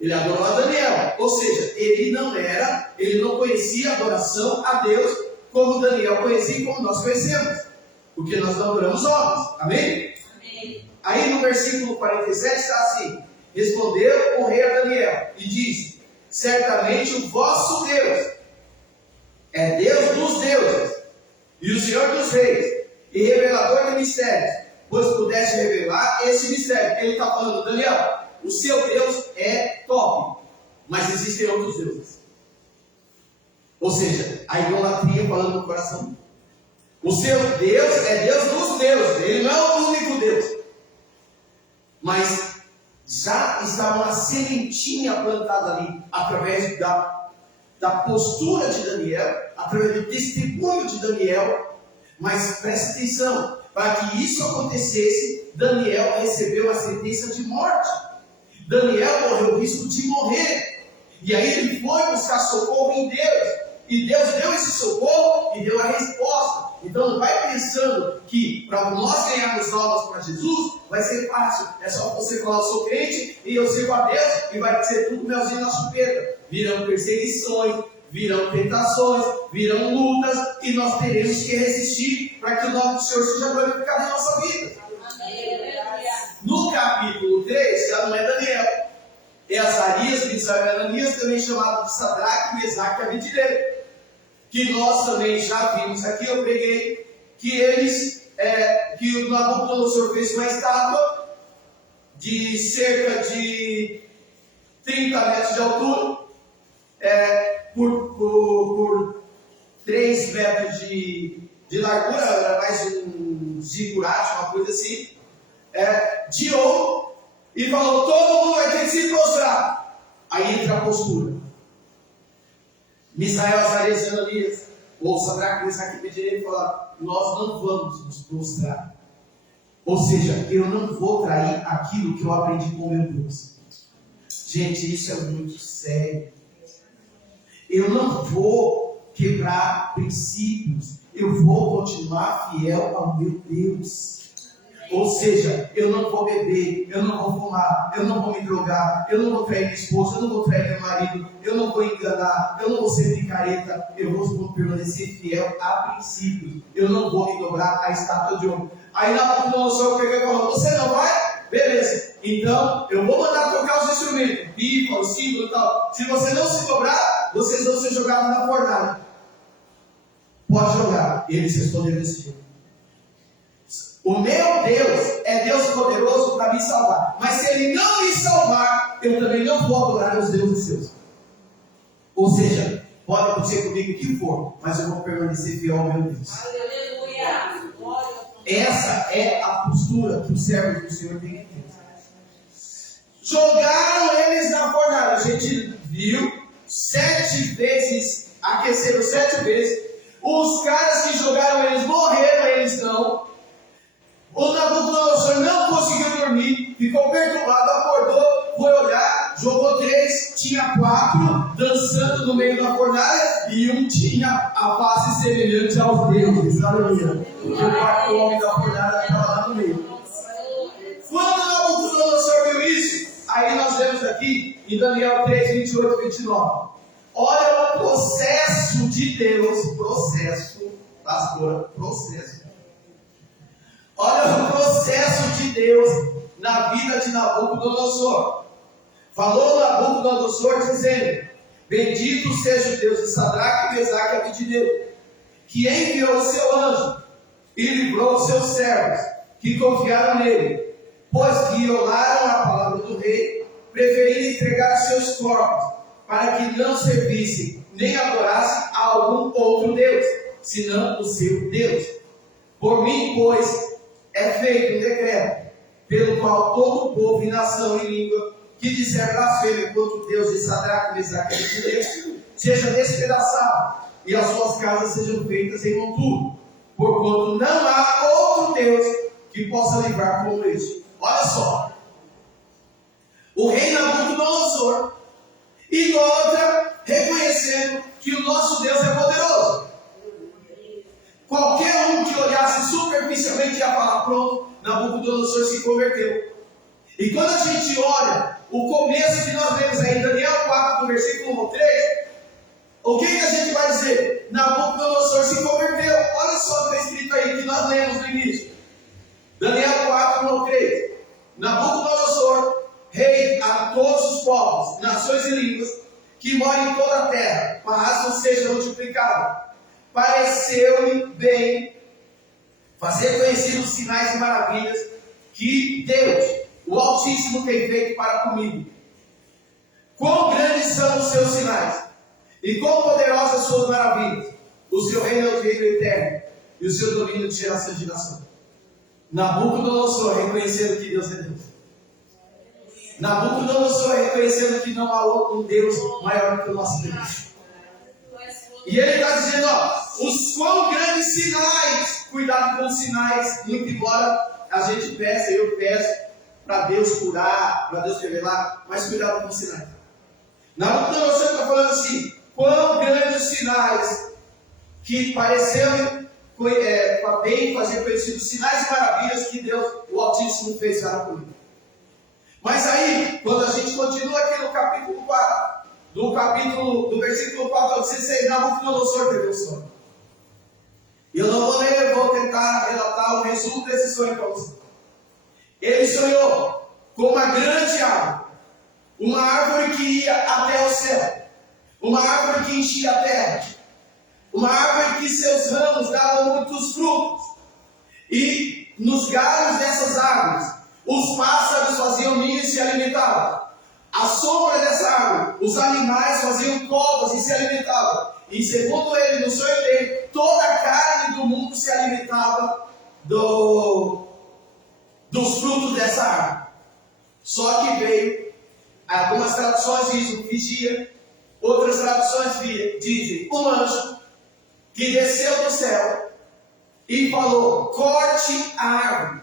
Ele adorou a Daniel. Ou seja, ele não conhecia a adoração a Deus como Daniel conhecia e como nós conhecemos. Porque nós não adoramos homens. Amém? Amém. Aí no versículo 47 está assim: respondeu o rei a Daniel e disse: certamente o vosso Deus é Deus dos deuses e o Senhor dos reis e revelador de mistérios, pois pudesse revelar esse mistério. Ele está falando: Daniel, o seu Deus é top, mas existem outros deuses. Ou seja, a idolatria falando no coração. O seu Deus é Deus dos deuses, ele não é o único Deus. Mas já estava uma sementinha plantada ali, através da postura de Daniel, através do testemunho de Daniel. Mas preste atenção, para que isso acontecesse, Daniel recebeu a sentença de morte. Daniel correu o risco de morrer. E aí ele foi buscar socorro em Deus. E Deus deu esse socorro e deu a resposta. Então não vai pensando que para nós ganharmos almas para Jesus vai ser fácil. É só você falar: eu sou crente e eu sirvo a Deus, e vai ser tudo melzinho na chupeta. Virão perseguições, virão tentações, virão lutas, e nós teremos que resistir para que o nome do Senhor seja glorificado em nossa vida. Amém. No capítulo 3, já não é Daniel, é Azarias, Misael e Ananias, também chamado de Sadraque, Mesaque e Abednego, que nós também já vimos aqui. Eu preguei que o Nabucodonosor fez uma estátua de cerca de 30 metros de altura, por 3 metros de largura, era mais um zigurate, uma coisa assim, de ouro, e falou: todo mundo vai ter que se prostrar. Aí entra a postura. Misael, Azarias e Ananias, ou Sadraque, Mesaque e Abednego, falaram: nós não vamos nos prostrar. Ou seja, eu não vou trair aquilo que eu aprendi com meu Deus. Gente, isso é muito sério. Eu não vou quebrar princípios. Eu vou continuar fiel ao meu Deus. Ou seja, eu não vou beber, eu não vou fumar, eu não vou me drogar, eu não vou trair minha esposa, eu não vou trair meu marido, eu não vou enganar, eu não vou ser picareta, eu vou permanecer fiel a princípios. Eu não vou me dobrar à estátua de ouro. Aí Nabucodonosor pegou e falou: você não vai? Beleza. Então, eu vou mandar tocar os instrumentos, pipa, o símbolo e tal. Se você não se dobrar, vocês vão ser jogados na fornalha. Pode jogar. E eles responderam desse jeito: o meu Deus é Deus poderoso para me salvar. Mas se Ele não me salvar, eu também não vou adorar os deuses seus. Ou seja, pode acontecer comigo o que for, mas eu vou permanecer fiel ao meu Deus. Aleluia. Essa é a postura que o servo do Senhor tem que ter. Jogaram eles na fornalha. A gente viu 7 vezes, aqueceram 7 vezes. Os caras que jogaram eles morreram, eles não. O Nabucodonosor não conseguiu dormir, ficou perturbado, acordou, foi olhar, jogou 3, tinha 4 dançando no meio da fornalha e um tinha a face semelhante aos deuses. Aleluia. Porque o quarto homem da fornalha estava lá no meio. Quando Nabucodonosor viu isso, aí nós vemos aqui em Daniel 3, 28 e 29. Olha o processo de Deus, processo. Olha o processo de Deus na vida de Nabucodonosor. Falou Nabucodonosor dizendo: bendito seja o Deus de Sadraque, Mesaque e Abednego, que enviou o seu anjo e livrou os seus servos, que confiaram nele, pois violaram a palavra do rei, preferindo entregar seus corpos, para que não servissem nem adorassem a algum outro Deus, senão o seu Deus. Por mim, pois, é feito um decreto, pelo qual todo o povo e nação e língua que disser blasfêmia contra o Deus de Sadraque, Mesaque e Abednego seja despedaçado, e as suas casas sejam feitas em monturo, porquanto não há outro Deus que possa livrar como este. Olha só, o rei Nabucodonosor idolatra, reconhecendo que o nosso Deus é poderoso. Qualquer um que olhasse superficialmente ia falar: pronto, Nabucodonosor se converteu. E quando a gente olha o começo que nós lemos aí, Daniel 4, do versículo 3, o que a gente vai dizer? Nabucodonosor se converteu. Olha só o que está escrito aí, que nós lemos no início. Daniel 4, 3. Nabucodonosor, rei a todos os povos, nações e línguas, que moram em toda a terra, paz não seja multiplicado. Pareceu-lhe bem fazer conhecidos os sinais e maravilhas que Deus, o Altíssimo, tem feito para comigo. Quão grandes são os seus sinais, e quão poderosas suas maravilhas. O seu reino é o reino eterno, e o seu domínio de geração em geração. Nabucodonosor reconhecendo que Deus é Deus. Nabucodonosor reconhecendo que não há outro Deus maior que o nosso Deus. E ele está dizendo, os quão grandes sinais. Cuidado com os sinais, muito embora a gente peça, eu peço para Deus curar, para Deus revelar, mas cuidado com os sinais. Nabucodonosor está falando assim: quão grandes sinais que pareceram bem fazer conhecidos, sinais e maravilhas que Deus, o Altíssimo, fez para comigo. Mas aí, quando a gente continua aqui no capítulo 4, do versículo 4 ao 16, Nabucodonosor teve um sonho. Eu não vou ler, eu vou tentar relatar o resumo desse sonho para você. Ele sonhou com uma grande árvore, uma árvore que ia até o céu, uma árvore que enchia a terra, uma árvore que seus ramos davam muitos frutos, e nos galhos dessas árvores os pássaros faziam ninho e se alimentavam. À sombra dessa árvore, os animais faziam covas e se alimentavam. E segundo ele, no sonho dele, toda a carne do mundo se alimentava dos frutos dessa árvore. Só que veio, algumas traduções dizem vigia, outras traduções dizem um anjo que desceu do céu e falou: corte a árvore,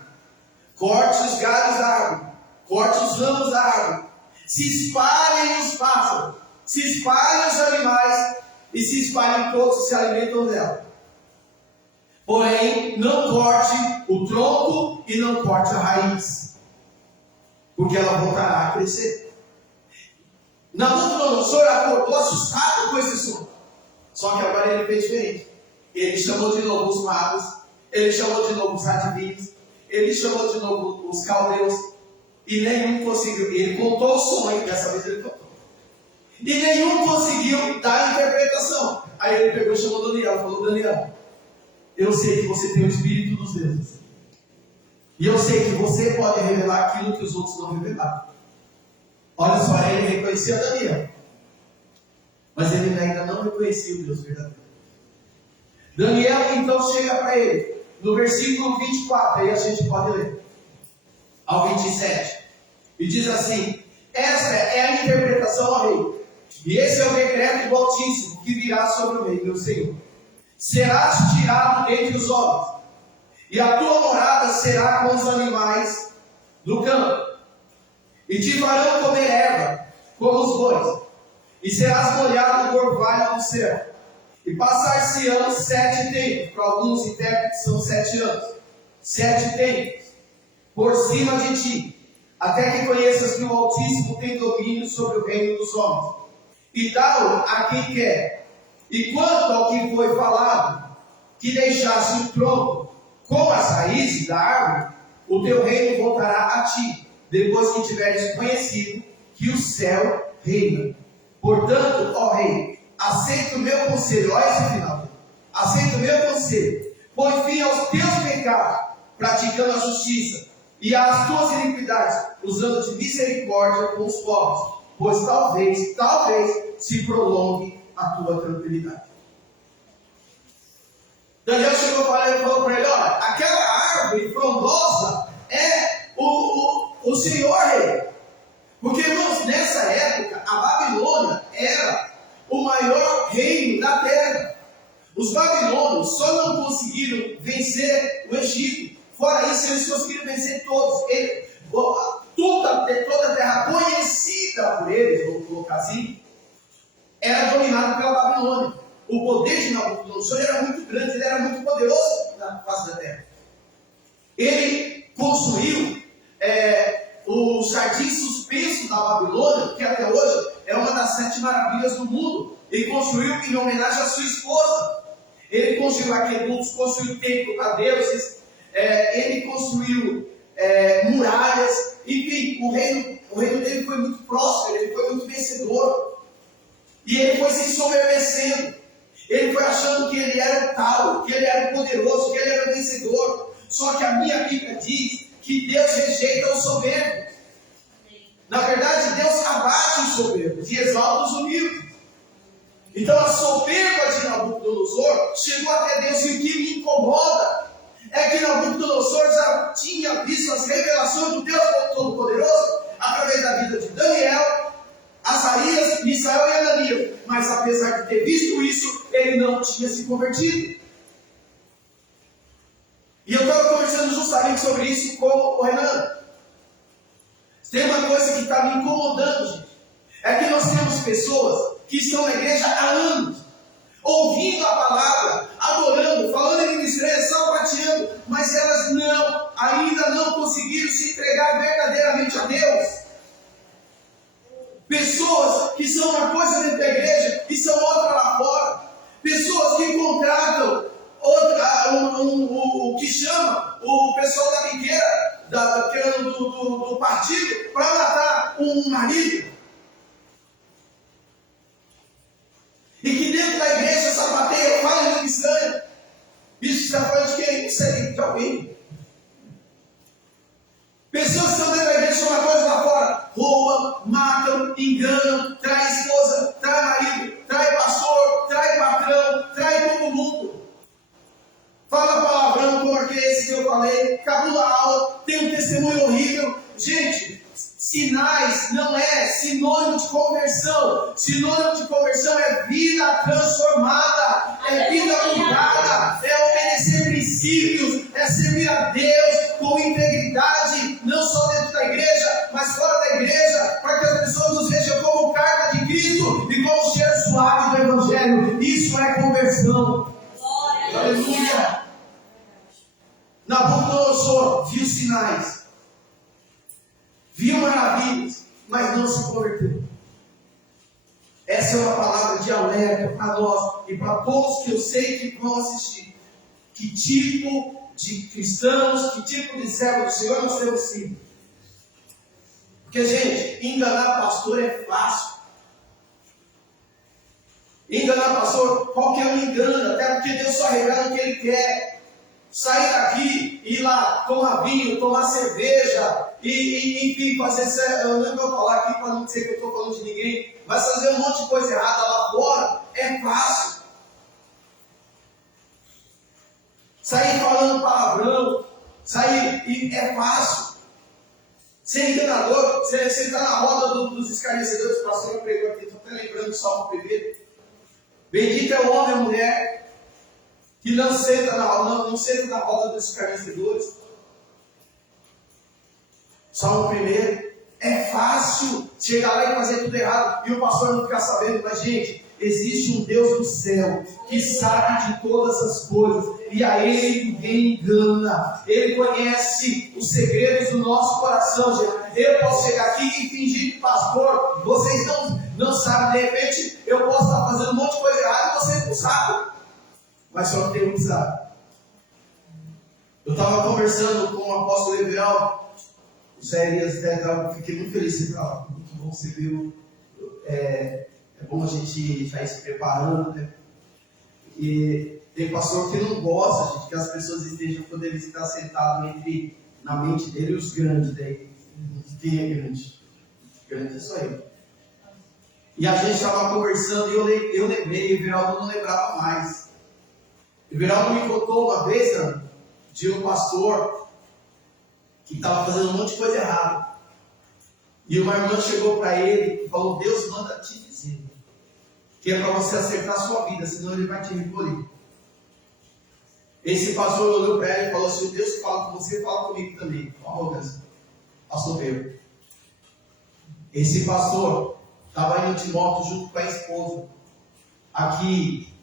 corte os galhos da árvore, corte os ramos da árvore, se espalhem os pássaros, se espalhem os animais e se espalhem todos que se alimentam dela. Porém, não corte o tronco e não corte a raiz, porque ela voltará a crescer. Nabucodonosor acordou assustado com esse sonho. Só que agora ele fez diferente. Ele chamou de novo os magos, ele chamou de novo os adivinhos, ele chamou de novo os caldeus, e nenhum conseguiu. Ele contou o sonho, dessa vez ele contou. E nenhum conseguiu dar a interpretação. Aí ele pegou e chamou Daniel e falou: Daniel, eu sei que você tem o Espírito dos deuses. E eu sei que você pode revelar aquilo que os outros não revelaram. Olha só, ele reconhecia Daniel, mas ele ainda não reconhecia o Deus verdadeiro. Daniel então chega para ele, no versículo 24, aí a gente pode ler, ao 27, e diz assim: esta é a interpretação, ó rei, e esse é o decreto do Altíssimo que virá sobre o rei, meu Senhor. Serás tirado dentre os homens, e a tua morada será com os animais do campo, e te farão comer erva, como os bois, e serás molhado no orvalho do céu, e passar-se-ão 7 tempos, para alguns intérpretes são 7 anos, 7 tempos, por cima de ti, até que conheças que o Altíssimo tem domínio sobre o reino dos homens, e dá-o a quem quer. E quanto ao que foi falado, que deixasse o tronco com as raízes da árvore, o teu reino voltará a ti, depois que tiveres conhecido que o céu reina. Portanto, ó rei, aceita o meu conselho, olha esse final, aceita o meu conselho, põe fim aos teus pecados, praticando a justiça, e às tuas iniquidades, usando de misericórdia com os pobres, pois talvez se prolongue a tua tranquilidade. Daniel chegou para ele e falou para ele: olha, aquela árvore frondosa é o Senhor rei. Porque, irmãos, nessa época, a Babilônia era o maior reino da terra. Os babilônios só não conseguiram vencer o Egito. Fora isso, eles conseguiram vencer todos. Toda a terra conhecida por eles, vamos colocar assim, era dominada pela Babilônia. O poder de Nabucodonosor era muito grande, ele era muito poderoso na face da terra. Ele construiu o jardim suspenso da Babilônia, que até hoje é uma das 7 maravilhas do mundo. Ele construiu em homenagem à sua esposa. Ele construiu aquedutos, construiu templo para deuses, ele construiu muralhas, enfim, o reino dele foi muito próspero, ele foi muito vencedor. E ele foi se ensoberbecendo. Ele foi achando que ele era o tal, que ele era o poderoso, que ele era o vencedor. Só que a minha Bíblia diz que Deus rejeita os soberbos. Na verdade, Deus abate os soberbos e exalta os humildes. Então a soberba de Nabucodonosor chegou até Deus, e o que me incomoda é que Nabucodonosor já tinha visto as revelações do Deus Todo-Poderoso através da vida de Daniel, Azarias, Misael e Ananias. Mas apesar de ter visto isso, ele não tinha se convertido. E eu estava conversando justamente sobre isso com o Renan. Tem uma coisa que está me incomodando, gente. É que nós temos pessoas que estão na igreja há anos, ouvindo a palavra, adorando, falando em ministério, salvateando, mas elas ainda não conseguiram se entregar verdadeiramente a Deus. Pessoas que são uma coisa dentro da igreja e são outra lá fora. Pessoas que contratam o que chama o pessoal da biqueira, do partido, para matar um marido. E que dentro da igreja sapateia, fala em língua estranha. Isso está falando de quem? Isso é de alguém. Pessoas que estão dentro da igreja são uma coisa lá fora. Roubam, matam, enganam, trai esposa, trai marido, trai pastor, trai patrão, trai todo mundo. Fala palavrão como esse que eu falei, cabula a aula, tem um testemunho horrível. Gente, sinais não é sinônimo de conversão. Sinônimo de conversão é vida transformada, é vida mudada, é obedecer princípios, é servir a Deus com integridade, não só dentro da igreja, mas fora da igreja, para que as pessoas nos vejam como carta de Cristo e como cheiro suave do Evangelho. Isso é conversão. Aleluia! Nabucodonosor viu sinais, viu maravilhas, mas não se converteu. Essa é uma palavra de alerta para nós e para todos que eu sei que vão assistir. Que tipo de cristãos, que tipo de servo do Senhor nós temos sido? Porque, gente, enganar pastor é fácil. Enganar pastor, qualquer um engana, até porque Deus só revela o que Ele quer. Sair daqui ir lá tomar vinho, tomar cerveja, e enfim, fazer, eu não vou falar aqui para não dizer que eu estou falando de ninguém, mas fazer um monte de coisa errada lá fora é fácil. Sair falando palavrão, sair é fácil. Ser enganador, você está na roda dos escarnecedores, o pastor pregou aqui, estou até lembrando do Salmo 1. Bendito é o homem e a mulher que não senta na roda dos escarnecedores. Salmo 1. É fácil chegar lá e fazer tudo errado e o pastor não ficar sabendo, mas gente, existe um Deus do céu que sabe de todas as coisas e a Ele ninguém engana. Ele conhece os segredos do nosso coração, gente. Eu posso chegar aqui e fingir que pastor, vocês não sabem, de repente eu posso estar fazendo um monte de coisa errada e vocês não sabem, mas só tem um que sabe. Eu estava conversando com o apóstolo Everaldo, o Zé Elias, fiquei muito feliz de estar lá, muito bom você viu. É bom a gente já ir se preparando, né? E tem pastor que não gosta, gente, que as pessoas estejam, quando ele está sentado na mente dele, os grandes daí. Quem é grande? Grande é só ele. E a gente estava conversando e eu lembrei, o Everaldo não lembrava mais. O Everaldo me contou uma vez, de um pastor que estava fazendo um monte de coisa errada. E uma irmã chegou para ele e falou: Deus manda te dizer que é para você acertar a sua vida, senão ele vai te recolher. Esse pastor olhou para ele e falou assim: Deus fala com você, fala comigo também. Olha, pastor Pedro. Esse pastor estava indo de moto junto com a esposa. Aqui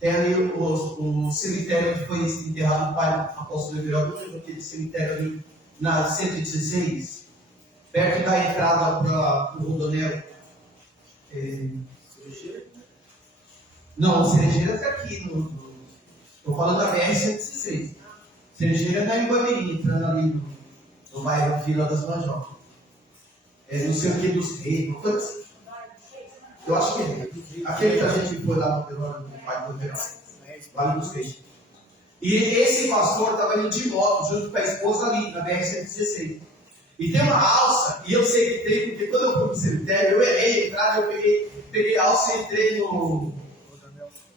tem ali o cemitério que foi enterrado do pai apóstolo Everaldo, aquele cemitério ali na 116, perto da entrada para o Rodoanel. Cerejeira? Não, o Cerejeira está aqui. Estou falando da BR-116. Cerejeira é na Iguamirim, entrando ali no bairro Vila das Manjocas. Não sei o que dos reis, uma coisa assim. Eu acho que é. Aquele que a gente foi lá no velório do pai do Verão. Vale dos Reis. E esse pastor estava indo de moto junto com a esposa ali, na BR-116. E tem uma alça, e eu sei que tem, porque quando eu fui pro cemitério, eu errei a entrada, eu peguei a alça e entrei no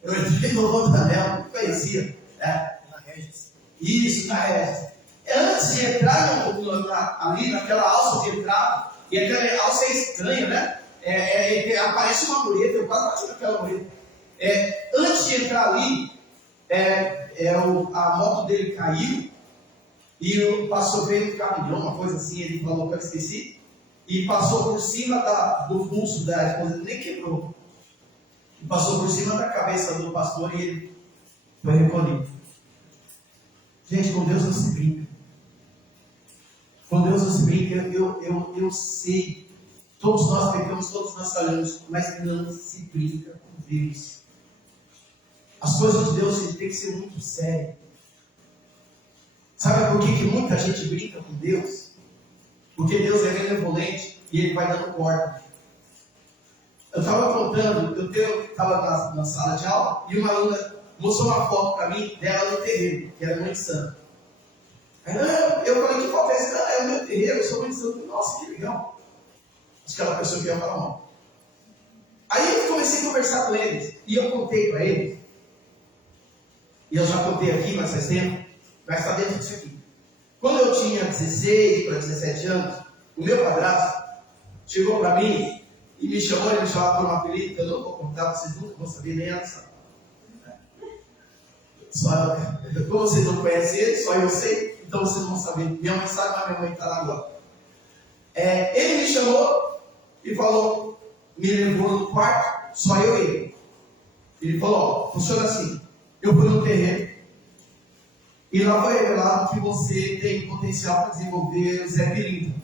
Rodoanel, não conhecia. Né? Na Regis. Isso, na Regis. Antes de entrar ali naquela alça de entrada, e aquela alça é estranha, né? Aparece uma mureta, eu quase bati naquela mureta. Antes de entrar ali, a moto dele caiu e passou veio um caminhão, uma coisa assim, ele falou que eu esqueci, e passou por cima do pulso da esposa, nem quebrou. E passou por cima da cabeça do pastor e ele foi recolhido. Gente, com Deus não se brinca. Com Deus não se brinca. Eu sei. Todos nós pecamos, todos nós falhamos, mas não se brinca com Deus. As coisas de Deus têm que ser muito sérias. Sabe por que muita gente brinca com Deus? Porque Deus é benevolente e Ele vai dando corda. Eu estava contando, eu estava na sala de aula e uma aluna mostrou uma foto para mim dela no terreiro, que era mãe de santo. Eu falei: que foto é essa? É o meu terreiro, eu sou mãe de santo. Nossa, que legal. Acho que ela pensou que ia falar mal. Aí eu comecei a conversar com eles e eu contei para eles. E eu já contei aqui, mas faz tempo. Mas está dentro disso aqui. Quando eu tinha 16 para 17 anos, o meu padrasto chegou para mim e me chamou, ele me chamava por um apelido que eu não vou contar, vocês nunca vão saber, nem ela sabe. Como vocês não conhecem ele, só eu sei, então vocês vão saber. Minha mãe sabe, mas minha mãe está lá agora. Ele me chamou e falou, me levou no quarto, só eu e ele. Ele falou: funciona assim, eu fui no terreno e lá foi revelado que você tem potencial para desenvolver o Zé Pirinho.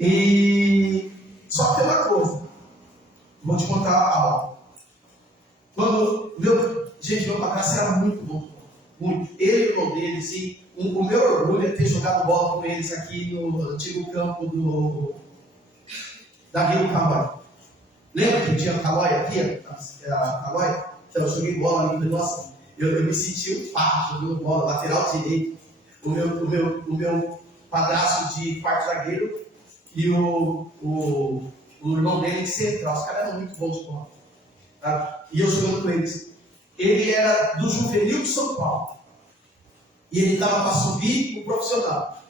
E só que tem uma coisa, vou te contar algo. Quando meu padrasto era muito bom, muito. Ele e o irmão dele, sim. O meu orgulho é ter jogado bola com eles aqui no antigo campo da Vila Calói. Lembra que tinha Calói aqui? A Calói? Então eu joguei bola ali. Nossa, eu me senti um pato jogando bola, lateral direito. O meu padrasto de quarto zagueiro e o irmão dele de central. Os caras eram muito bons de bola. Tá? E eu jogando com eles. Ele era do Juvenil de São Paulo. E ele estava para subir o profissional.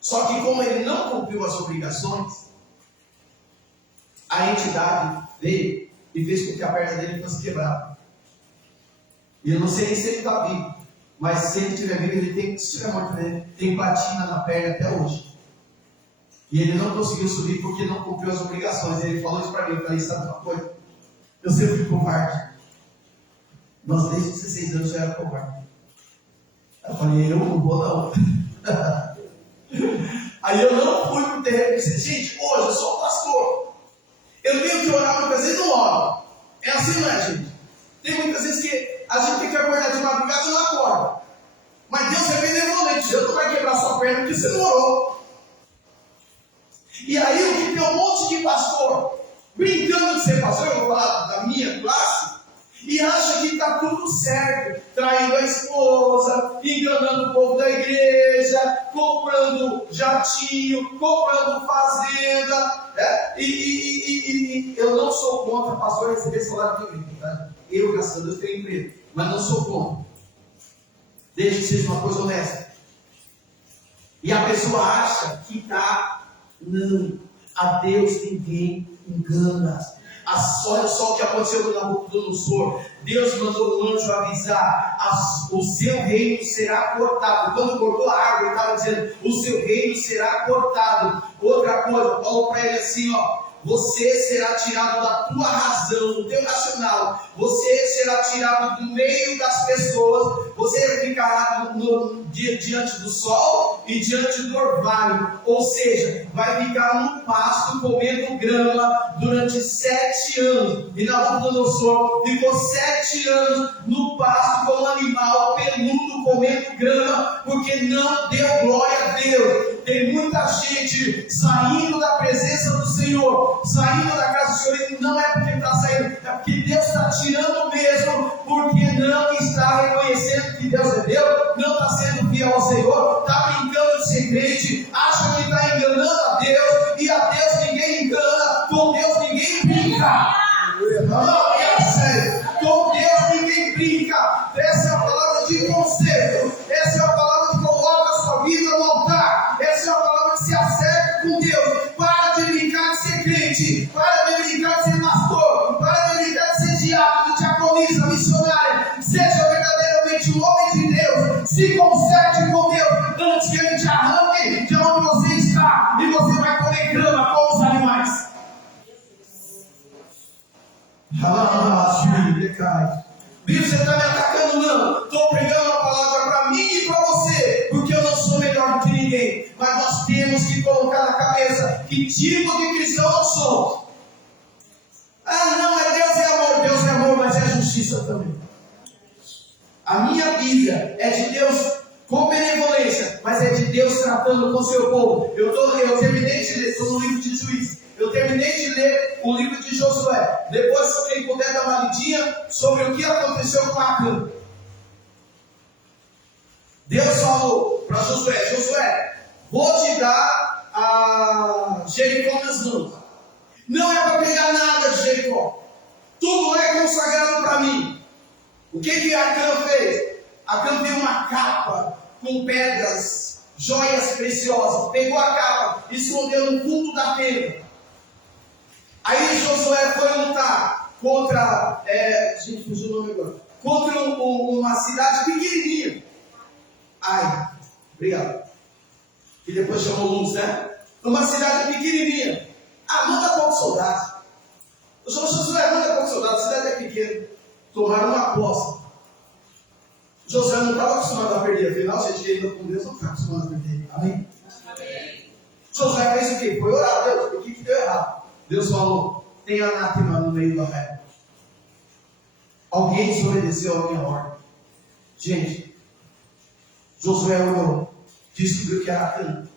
Só que como ele não cumpriu as obrigações, a entidade veio e fez com que a perna dele fosse quebrada. E eu não sei nem se ele está vivo, mas se ele estiver vivo, ele tem, se estiver morto, né, tem platina na perna até hoje. E ele não conseguiu subir porque não cumpriu as obrigações. Ele falou isso para mim, eu falei, sabe uma coisa? Eu sempre fui covarde. Nós desde os 16 anos já era covarde. Eu falei, eu não vou não. Aí eu não fui pro terreno e disse, gente, hoje eu sou um pastor. Eu tenho que orar muitas vezes, não oro. É assim, não é, gente? Tem muitas vezes que a gente tem que acordar de madrugada e não acorda. Mas Deus é benevolente, Deus não vai quebrar sua perna porque você não orou. E aí o que tem um monte de pastor brincando de ser pastor, eu vou falar da minha classe, e acha que está tudo certo, traindo a esposa, enganando o povo da igreja, comprando jatinho, comprando fazenda, né? E eu não sou contra pastor receber salário de igreja, tá? Eu, graças a Deus, tenho emprego, mas não sou contra, desde que seja uma coisa honesta. E a pessoa acha que está, não, a Deus ninguém engana. Olha só o que aconteceu no Nabucodonosor. Deus mandou o anjo avisar: o seu reino será cortado. Quando cortou a árvore, ele estava dizendo: o seu reino será cortado. Outra coisa, Paulo para ele assim: você será tirado da tua razão, do teu racional. Você será tirado do meio das pessoas. Você ficará diante do sol e diante do orvalho. Ou seja, vai ficar no pasto comendo grama durante 7 anos. E Nabucodonosor ficou 7 anos no pasto como animal peludo comendo grama, porque não deu glória a Deus. Tem muita gente saindo da presença do Senhor, saindo da casa do Senhor, e não é porque está saindo, é porque Deus está tirando mesmo, porque não está reconhecendo que Deus é Deus, não está sendo fiel ao Senhor, está brincando de ser crente, acha que está enganando a Deus, e a Deus ninguém engana, com Deus ninguém brinca. Não, é sério, com Deus ninguém brinca. Essa é a palavra de conselho, essa é a palavra que coloca a sua vida no altar, essa é a palavra que se acerta com Deus. Para de brincar de ser crente, para de brincar de ser pastor, para de brincar de ser diácono, diaconisa, missionária. Seja verdadeiramente um homem de Deus, se conserte com Deus, antes que ele te arranque de onde você está, e você vai comer grama com os animais. Bicho, você está me atacando? Não. Estou pregando a palavra para mim e para você, porque eu não sou melhor do que ninguém. Mas nós temos que colocar na cabeça que tipo de cristão nós somos. Ah, não, Deus é amor, mas é justiça também. A minha Bíblia é de Deus com benevolência, mas é de Deus tratando com o seu povo. Eu terminei de ler, estou no livro de Juízes. Eu terminei de ler o livro de Josué. Depois, se quem puder dar uma lidinha sobre o que aconteceu com Acã. Deus falou para Josué: Josué, vou te dar a Jericó nas mãos. Não é para pegar nada de Jericó. Tudo é consagrado para mim. O que Acã fez? Acã viu uma capa com pedras, joias preciosas. Pegou a capa e escondeu no fundo da tenda. Aí Josué foi lutar contra, fugiu o nome agora, contra uma cidade pequenininha. Ai, obrigado. Que depois chamou Luz, né? Uma cidade pequenininha. Manda poucos soldados. Josué, manda poucos soldados, a cidade é pequena. Tomaram uma aposta. Josué não estava acostumado a perder, afinal, gente que ainda com Deus não está acostumado a perder. Amém? Amém. Josué fez o quê? Foi orar a Deus. O que deu errado? Deus falou: tem anátema no meio da régua. Alguém desobedeceu a minha ordem. Gente, Josué orou, descobriu que era Acã.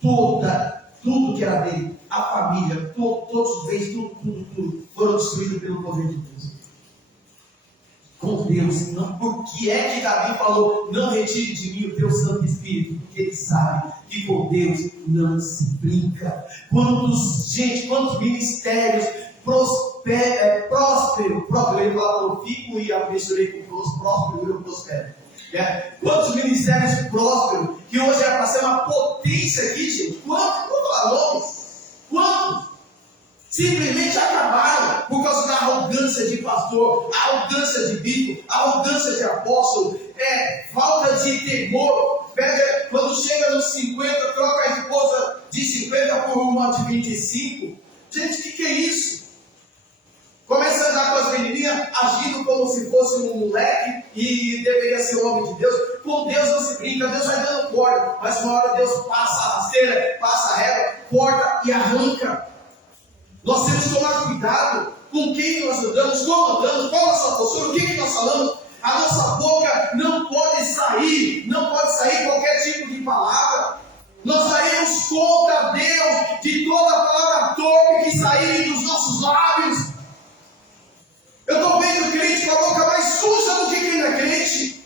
Tudo que era dele, a família, todos os bens, tudo, foram destruídos pelo poder de Deus. com Deus. Não, por que é que Davi falou, não retire de mim o teu Santo Espírito? Porque ele sabe que com Deus não se brinca. Quantos ministérios próspero, eu fico e abençoei com próspero, eu prospero. Quantos ministérios prósperos, que hoje é para ser uma potência aqui, gente? Quantos? Simplesmente acabaram por causa da arrogância de pastor, arrogância de bispo, arrogância de apóstolo, falta de temor. Quando chega nos 50, troca a esposa de 50 por uma de 25. Gente, o que é isso? Começa a andar com as menininhas, agindo como se fosse um moleque e deveria ser um homem de Deus. Com Deus não se brinca, Deus vai dando corda, mas uma hora Deus passa a rasteira, passa a régua, corta e arranca. Nós temos que tomar cuidado com quem nós andamos, como andamos, qual a nossa postura, o que nós falamos. A nossa boca não pode sair qualquer tipo de palavra. Nós daremos conta a Deus de toda palavra torpe que sair dos nossos lábios. Eu estou vendo crente com a boca mais suja do que quem não é crente.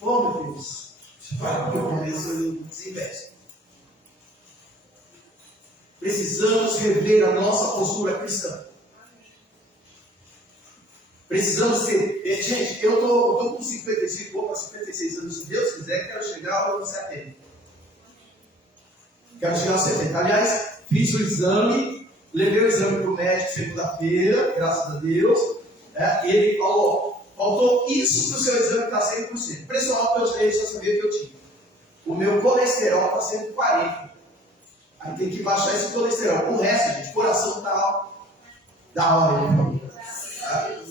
Oh, meu Deus. Para que eu começo, eu desinvesto. Precisamos rever a nossa postura cristã. Precisamos ser. Gente, eu estou com 55, vou para 56 anos. Se Deus quiser, quero chegar aos 70. Quero chegar aos 70. Aliás, fiz o exame, levei o exame para o médico segunda-feira, graças a Deus. Ele falou: faltou isso para o seu exame está 100%. Pressão alta eu já sabia que eu tinha. O meu colesterol está 140. Aí tem que baixar esse colesterol. O resto, gente, coração está da hora.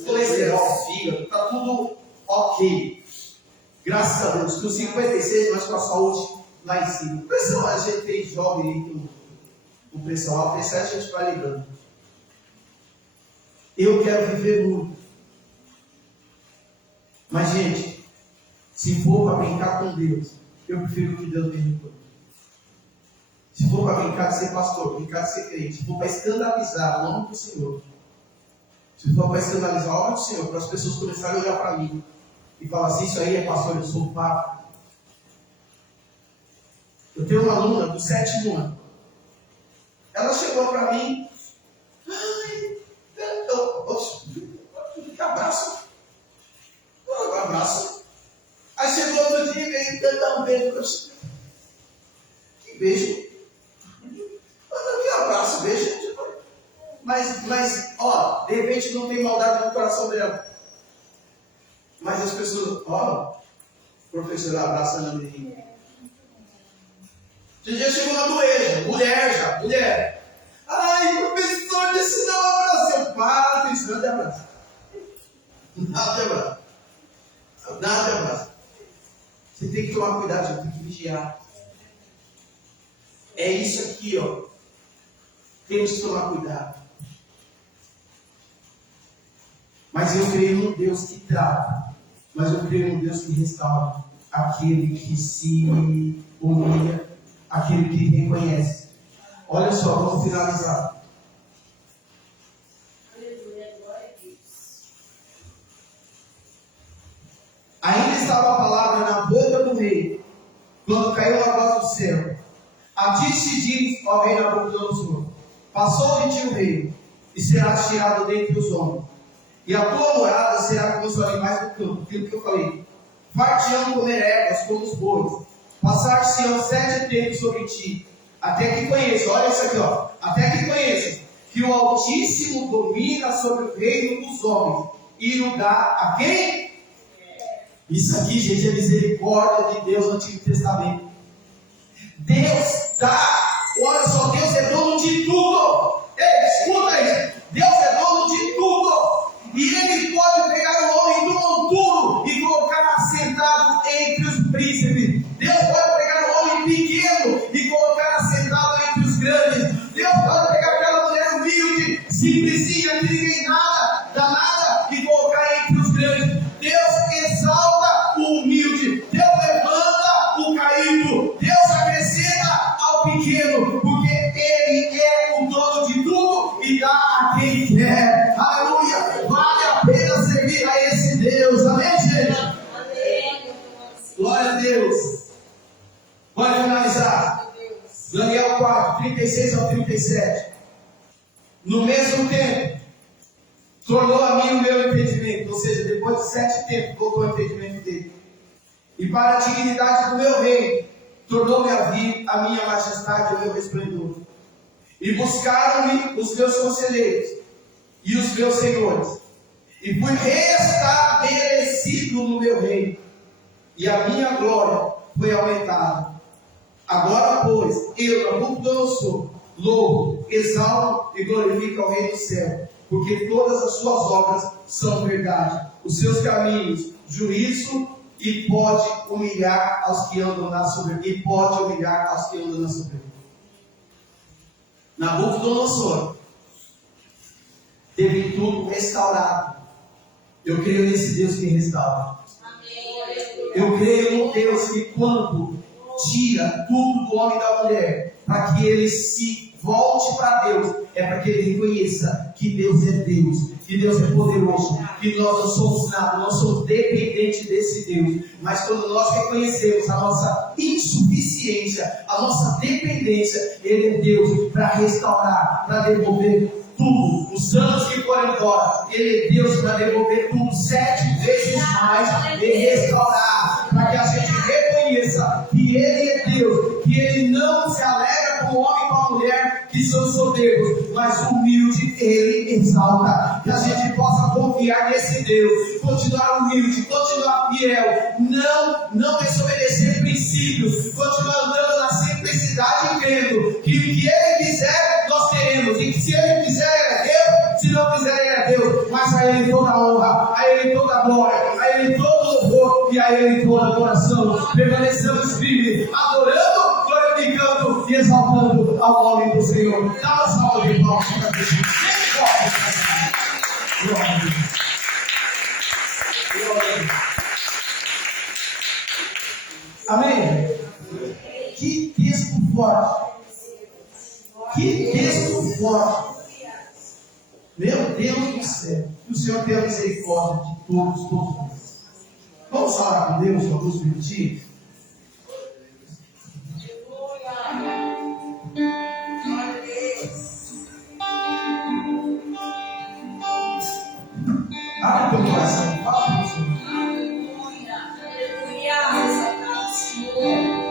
Colesterol, fígado, está tudo ok. Graças a Deus. Com 56, mas com a saúde lá em cima. Pressão, a gente tem jovem aí com pressão alta, isso a gente vai lembrando. Eu quero viver muito. Mas, gente, se for para brincar com Deus, eu prefiro que Deus me recolha. Se for para brincar de ser pastor, brincar de ser crente, se for para escandalizar o nome do Senhor, se for para escandalizar o nome do Senhor, para as pessoas começarem a olhar para mim e falar assim: isso aí é pastor, eu sou o Papa. Eu tenho uma aluna do 7º ano. Ela chegou para mim, abraço. Um abraço. Aí chegou outro dia e veio cantar um beijo. Que beijo. Que abraço, beijo. Mas, ó, de repente não tem maldade no coração dela. Mas as pessoas, professora abraçando a menina. Um dia chegou uma doença, mulher. Ai, professor, disse não abraço. Eu paro, isso não é de abraço. Nada de abraço. Você tem que tomar cuidado, você tem que vigiar. É isso aqui, ó. Temos que tomar cuidado. Mas eu creio num Deus que trata. Mas eu creio num Deus que restaura. Aquele que se humilha. Aquele que reconhece. Olha só, vamos finalizar. Ainda estava a palavra na boca do rei, quando caiu a voz do céu. A ti se diz, ó rei Nabucodonosor, passou de ti o reino, e serás tirado dentre os homens. E a tua morada será como os animais do campo, aquilo que eu falei. Far-te-ão comer ervas como os bois. Passar-se-ão 7 tempos sobre ti, até que conheça, olha isso aqui, ó. Até que conheça que o Altíssimo domina sobre o reino dos homens, e o dá a quem? Isso aqui, gente, é misericórdia de Deus no Antigo Testamento. Deus dá, olha só, Deus é dono de tudo. Ei, escuta isso. Deus é dono de tudo. E Ele pode pegar o homem do monturo e colocar assentado entre os príncipes. Deus pode pegar o homem pequeno e colocar assentado entre os grandes. Deus pode pegar aquela mulher humilde, simplesinha, que ninguém nada, dá nada, e colocar entre os grandes. Deus exalta o humilde. Deus levanta o caído. Deus acrescenta ao pequeno, porque Ele é o dono de tudo e dá a quem quer. Aleluia! Vale a pena Daniel 4, 36 ao 37. No mesmo tempo, tornou a mim o meu entendimento, ou seja, depois de 7 tempos, voltou o entendimento dele. E para a dignidade do meu reino, tornou-me a vir a minha majestade e o meu resplendor. E buscaram-me os meus conselheiros e os meus senhores, e fui restabelecido no meu reino, e a minha glória foi aumentada. Agora, pois, eu, Nabucodonosor, louvo, exalto e glorifico ao Rei do céu, porque todas as suas obras são verdade, os seus caminhos, juízo, e pode humilhar aos que andam na soberba. Nabucodonosor teve tudo restaurado. Eu creio nesse Deus que restaura. Eu creio no Deus que, quando tira tudo do homem e da mulher, para que ele se volte para Deus, é para que ele reconheça que Deus é Deus, que Deus é poderoso, que nós não somos nada, nós somos dependentes desse Deus. Mas quando nós reconhecemos a nossa insuficiência, a nossa dependência, Ele é Deus para restaurar, para devolver tudo. Os anos que foram embora, Ele é Deus para devolver tudo 7 vezes mais e restaurar, para que a gente reconheça que Ele é Deus, que Ele não se alegra com o homem e com a mulher que são soberbos, mas humilde Ele exalta. Que a gente possa confiar nesse Deus, continuar humilde, continuar fiel, não desobedecer princípios, continuar andando na simplicidade e crendo que o que Ele quiser nós teremos, e que se Ele quiser Ele é Deus, se não quiser Ele é Deus, mas a Ele toda a honra, a Ele toda a glória, a Ele todo o louvor e a Ele toda a adoração. Permanecemos firmes, adorando, glorificando e exaltando ao nome do Senhor. Dá uma salva de palmas para Deus. Glória a Deus. Glória a Deus. Amém? Que texto forte. Que texto forte. Meu Deus do céu. Que o Senhor tenha misericórdia de todos nós. Vamos falar com Deus por alguns minutinhos? Abre teu coração, fala com o Senhor. Aleluia, exaltar o Senhor.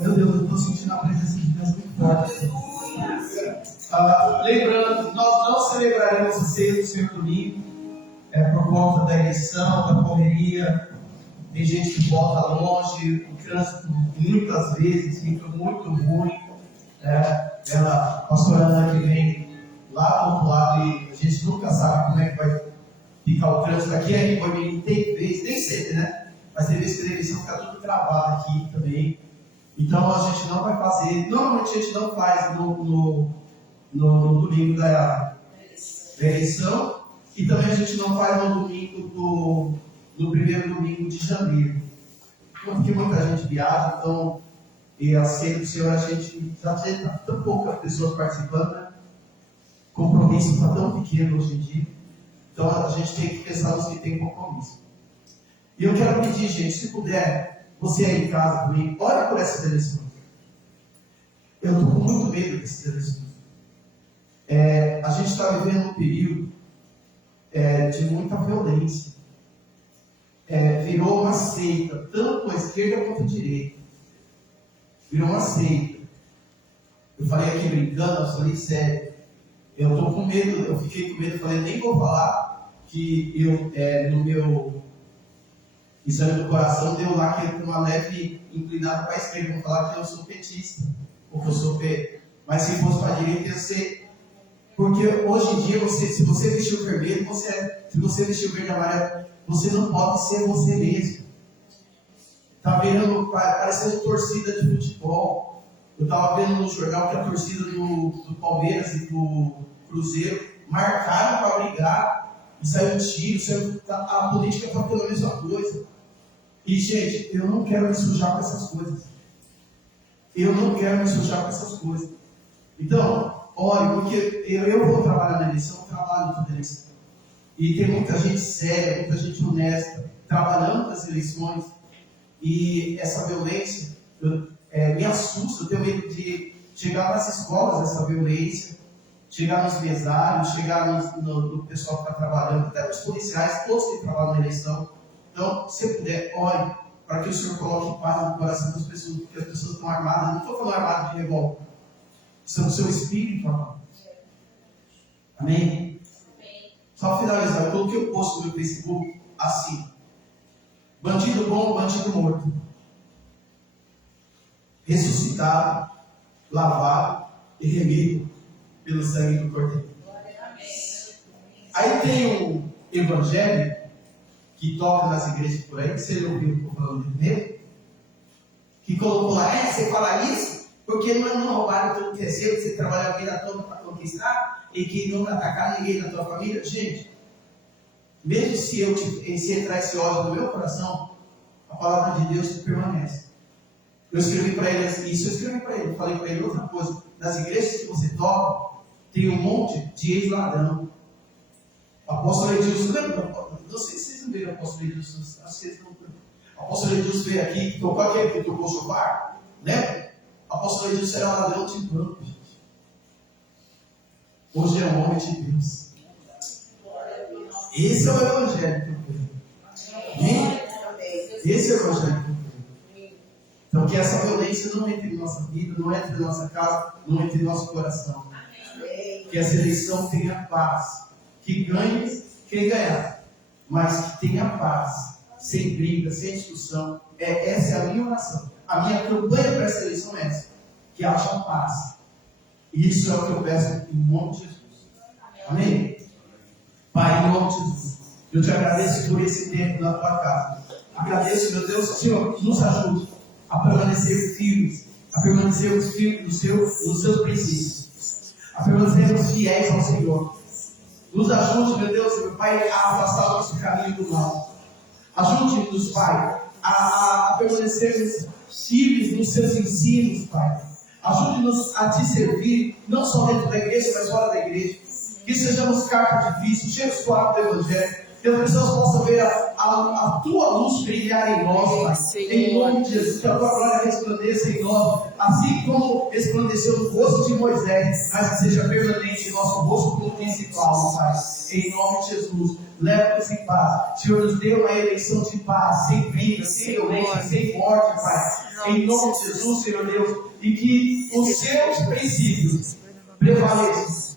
Meu Deus, eu estou sentindo a presença de Deus muito forte. Lembrando, nós não celebraremos a ceia do Senhor domingo, por conta da eleição, da correria. Tem gente que volta longe, o trânsito muitas vezes fica muito ruim. A pastora Ana que vem lá do outro lado e a gente nunca sabe como é que vai ficar o trânsito aqui. Em Goiânia tem vezes, nem sempre, né? Mas tem vezes que a eleição fica tudo travado aqui também. Então a gente não vai fazer, normalmente a gente não faz no domingo da eleição e também a gente não faz no domingo no primeiro domingo de janeiro. Porque muita gente viaja, então e a ceia do Senhor a gente já tem tão poucas pessoas participando, né? O compromisso está tão pequeno hoje em dia. Então a gente tem que pensar nos que tem compromisso. E eu quero pedir, gente, se puder, você aí em casa comigo, olha por essas eleições. Eu estou com muito medo dessas eleições. A gente está vivendo um período de muita violência. Virou uma seita, tanto a esquerda quanto a direita. Virou uma seita. Eu falei aqui brincando, eu falei sério. Eu estou com medo, eu fiquei com medo, eu falei, nem vou falar que eu, no meu exame do coração, deu lá que eu uma leve inclinada para a esquerda. Vou falar que eu sou petista, ou que eu sou PT. Mas se fosse para a direita, ia ser. Porque hoje em dia, se você vestir o vermelho, se você vestir o verde e amarelo, você não pode ser você mesmo. Está vendo, parecendo torcida de futebol. Eu estava vendo no jornal que a torcida do Palmeiras e do Cruzeiro marcaram para brigar e saiu tiro, a política está pela mesma coisa. E, gente, eu não quero me sujar com essas coisas. Eu não quero me sujar com essas coisas. Então, olha, porque eu vou trabalhar na eleição, eu trabalho toda eleição. E tem muita gente séria, muita gente honesta, trabalhando nas eleições. E essa violência me assusta, eu tenho medo de chegar nas escolas, essa violência, chegar nos mesários, chegar no pessoal que está trabalhando, até nos policiais, todos que trabalham na eleição. Então, se puder, ore para que o Senhor coloque paz no coração das pessoas, porque as pessoas estão armadas, não estou falando armadas de revólver, estão no seu espírito, amado. Amém? Só finalizar, eu coloquei o post no meu Facebook assim: bandido bom, bandido morto, ressuscitado, lavado e remido pelo sangue do Cordeiro. Aí tem um evangelho que toca nas igrejas por aí, que você ouviu o falando de mesmo, que colocou lá: você fala isso porque não roubaram tudo que é seu, que você trabalhou a vida toda para conquistar e que não atacar ninguém na tua família. Gente, mesmo se entrar esse ódio no meu coração, a palavra de Deus permanece. Eu escrevi para ele isso, eu falei para ele outra coisa: nas igrejas que você toca, tem um monte de ex-ladrão. O apóstolo Edilson, não sei se vocês não viram o apóstolo Edilson, acho que vocês não. O apóstolo Edilson veio aqui, tocou aquele que tocou o chofar, né? O apóstolo Edilson era um ladrão de banco, gente. Hoje é um homem de Deus. Esse é o evangelho que eu creio. Amém? Esse é o evangelho que eu creio. Então que essa violência não entre em nossa vida, não entre em nossa casa, não entre em nosso coração. Que essa eleição tenha paz. Que ganhe quem ganhar, mas que tenha paz, sem briga, sem discussão. Essa é a minha oração. A minha campanha para essa eleição é essa: que haja paz. E isso é o que eu peço em nome de Jesus. Amém? Pai, em nome de Jesus, eu te agradeço por esse tempo na tua casa. Agradeço, meu Deus, Senhor, nos ajude a permanecer firmes, a permanecermos firmes nos seus princípios, a permanecermos fiéis ao Senhor. Nos ajude, meu Deus, meu Pai, a afastar o nosso caminho do mal. Ajude-nos, Pai, a permanecermos firmes nos seus ensinos, Pai. Ajude-nos a te servir, não só dentro da igreja, mas fora da igreja. Que sejamos carta de vício, cheios do ar do Evangelho. Que as pessoas possam ver a tua luz brilhar em nós, Pai. Em nome de Jesus, que a tua glória resplandeça em nós, assim como resplandeceu no rosto de Moisés, mas que seja permanente em nosso rosto como principal, Pai. Em nome de Jesus, leva-nos em paz. Senhor, nos deu uma eleição de paz, sem briga, sem violência, sem morte, Pai. Em nome de Jesus, Senhor Deus, e que os seus princípios prevaleçam.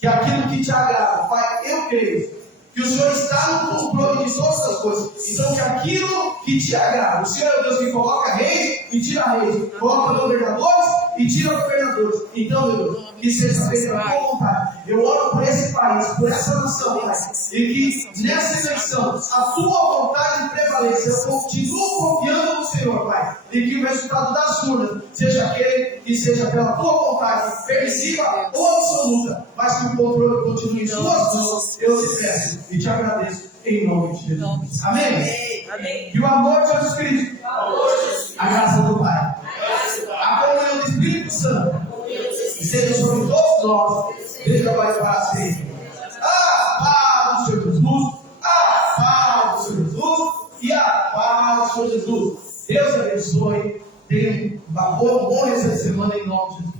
Que aquilo que te agrada, Pai, eu creio que o Senhor está no controle de todas as coisas. Então, que aquilo que te agrada, o Senhor é o Deus que coloca reis e tira reis, coloca governadores e tira governadores. Então, meu Deus, que seja feita a tua vontade. Eu oro por esse país, por essa nação, Pai, e que nessa eleição a tua vontade prevaleça. Eu continuo confiando no Senhor, Pai, e que o resultado das urnas seja aquele que seja pela tua vontade, permissiva ou absoluta, mas que o controle continue em suas mãos. Eu te peço e te agradeço em nome de Jesus. Amém? Amém. E o amor de Jesus Cristo, a graça do Pai, a comunhão do Espírito Santo, seja sobre todos nós, desde agora e para sempre. A paz do Senhor Jesus, a paz do Senhor Jesus e a paz do Senhor Jesus. Deus abençoe. Tenha um bom resto de semana em nome de Jesus.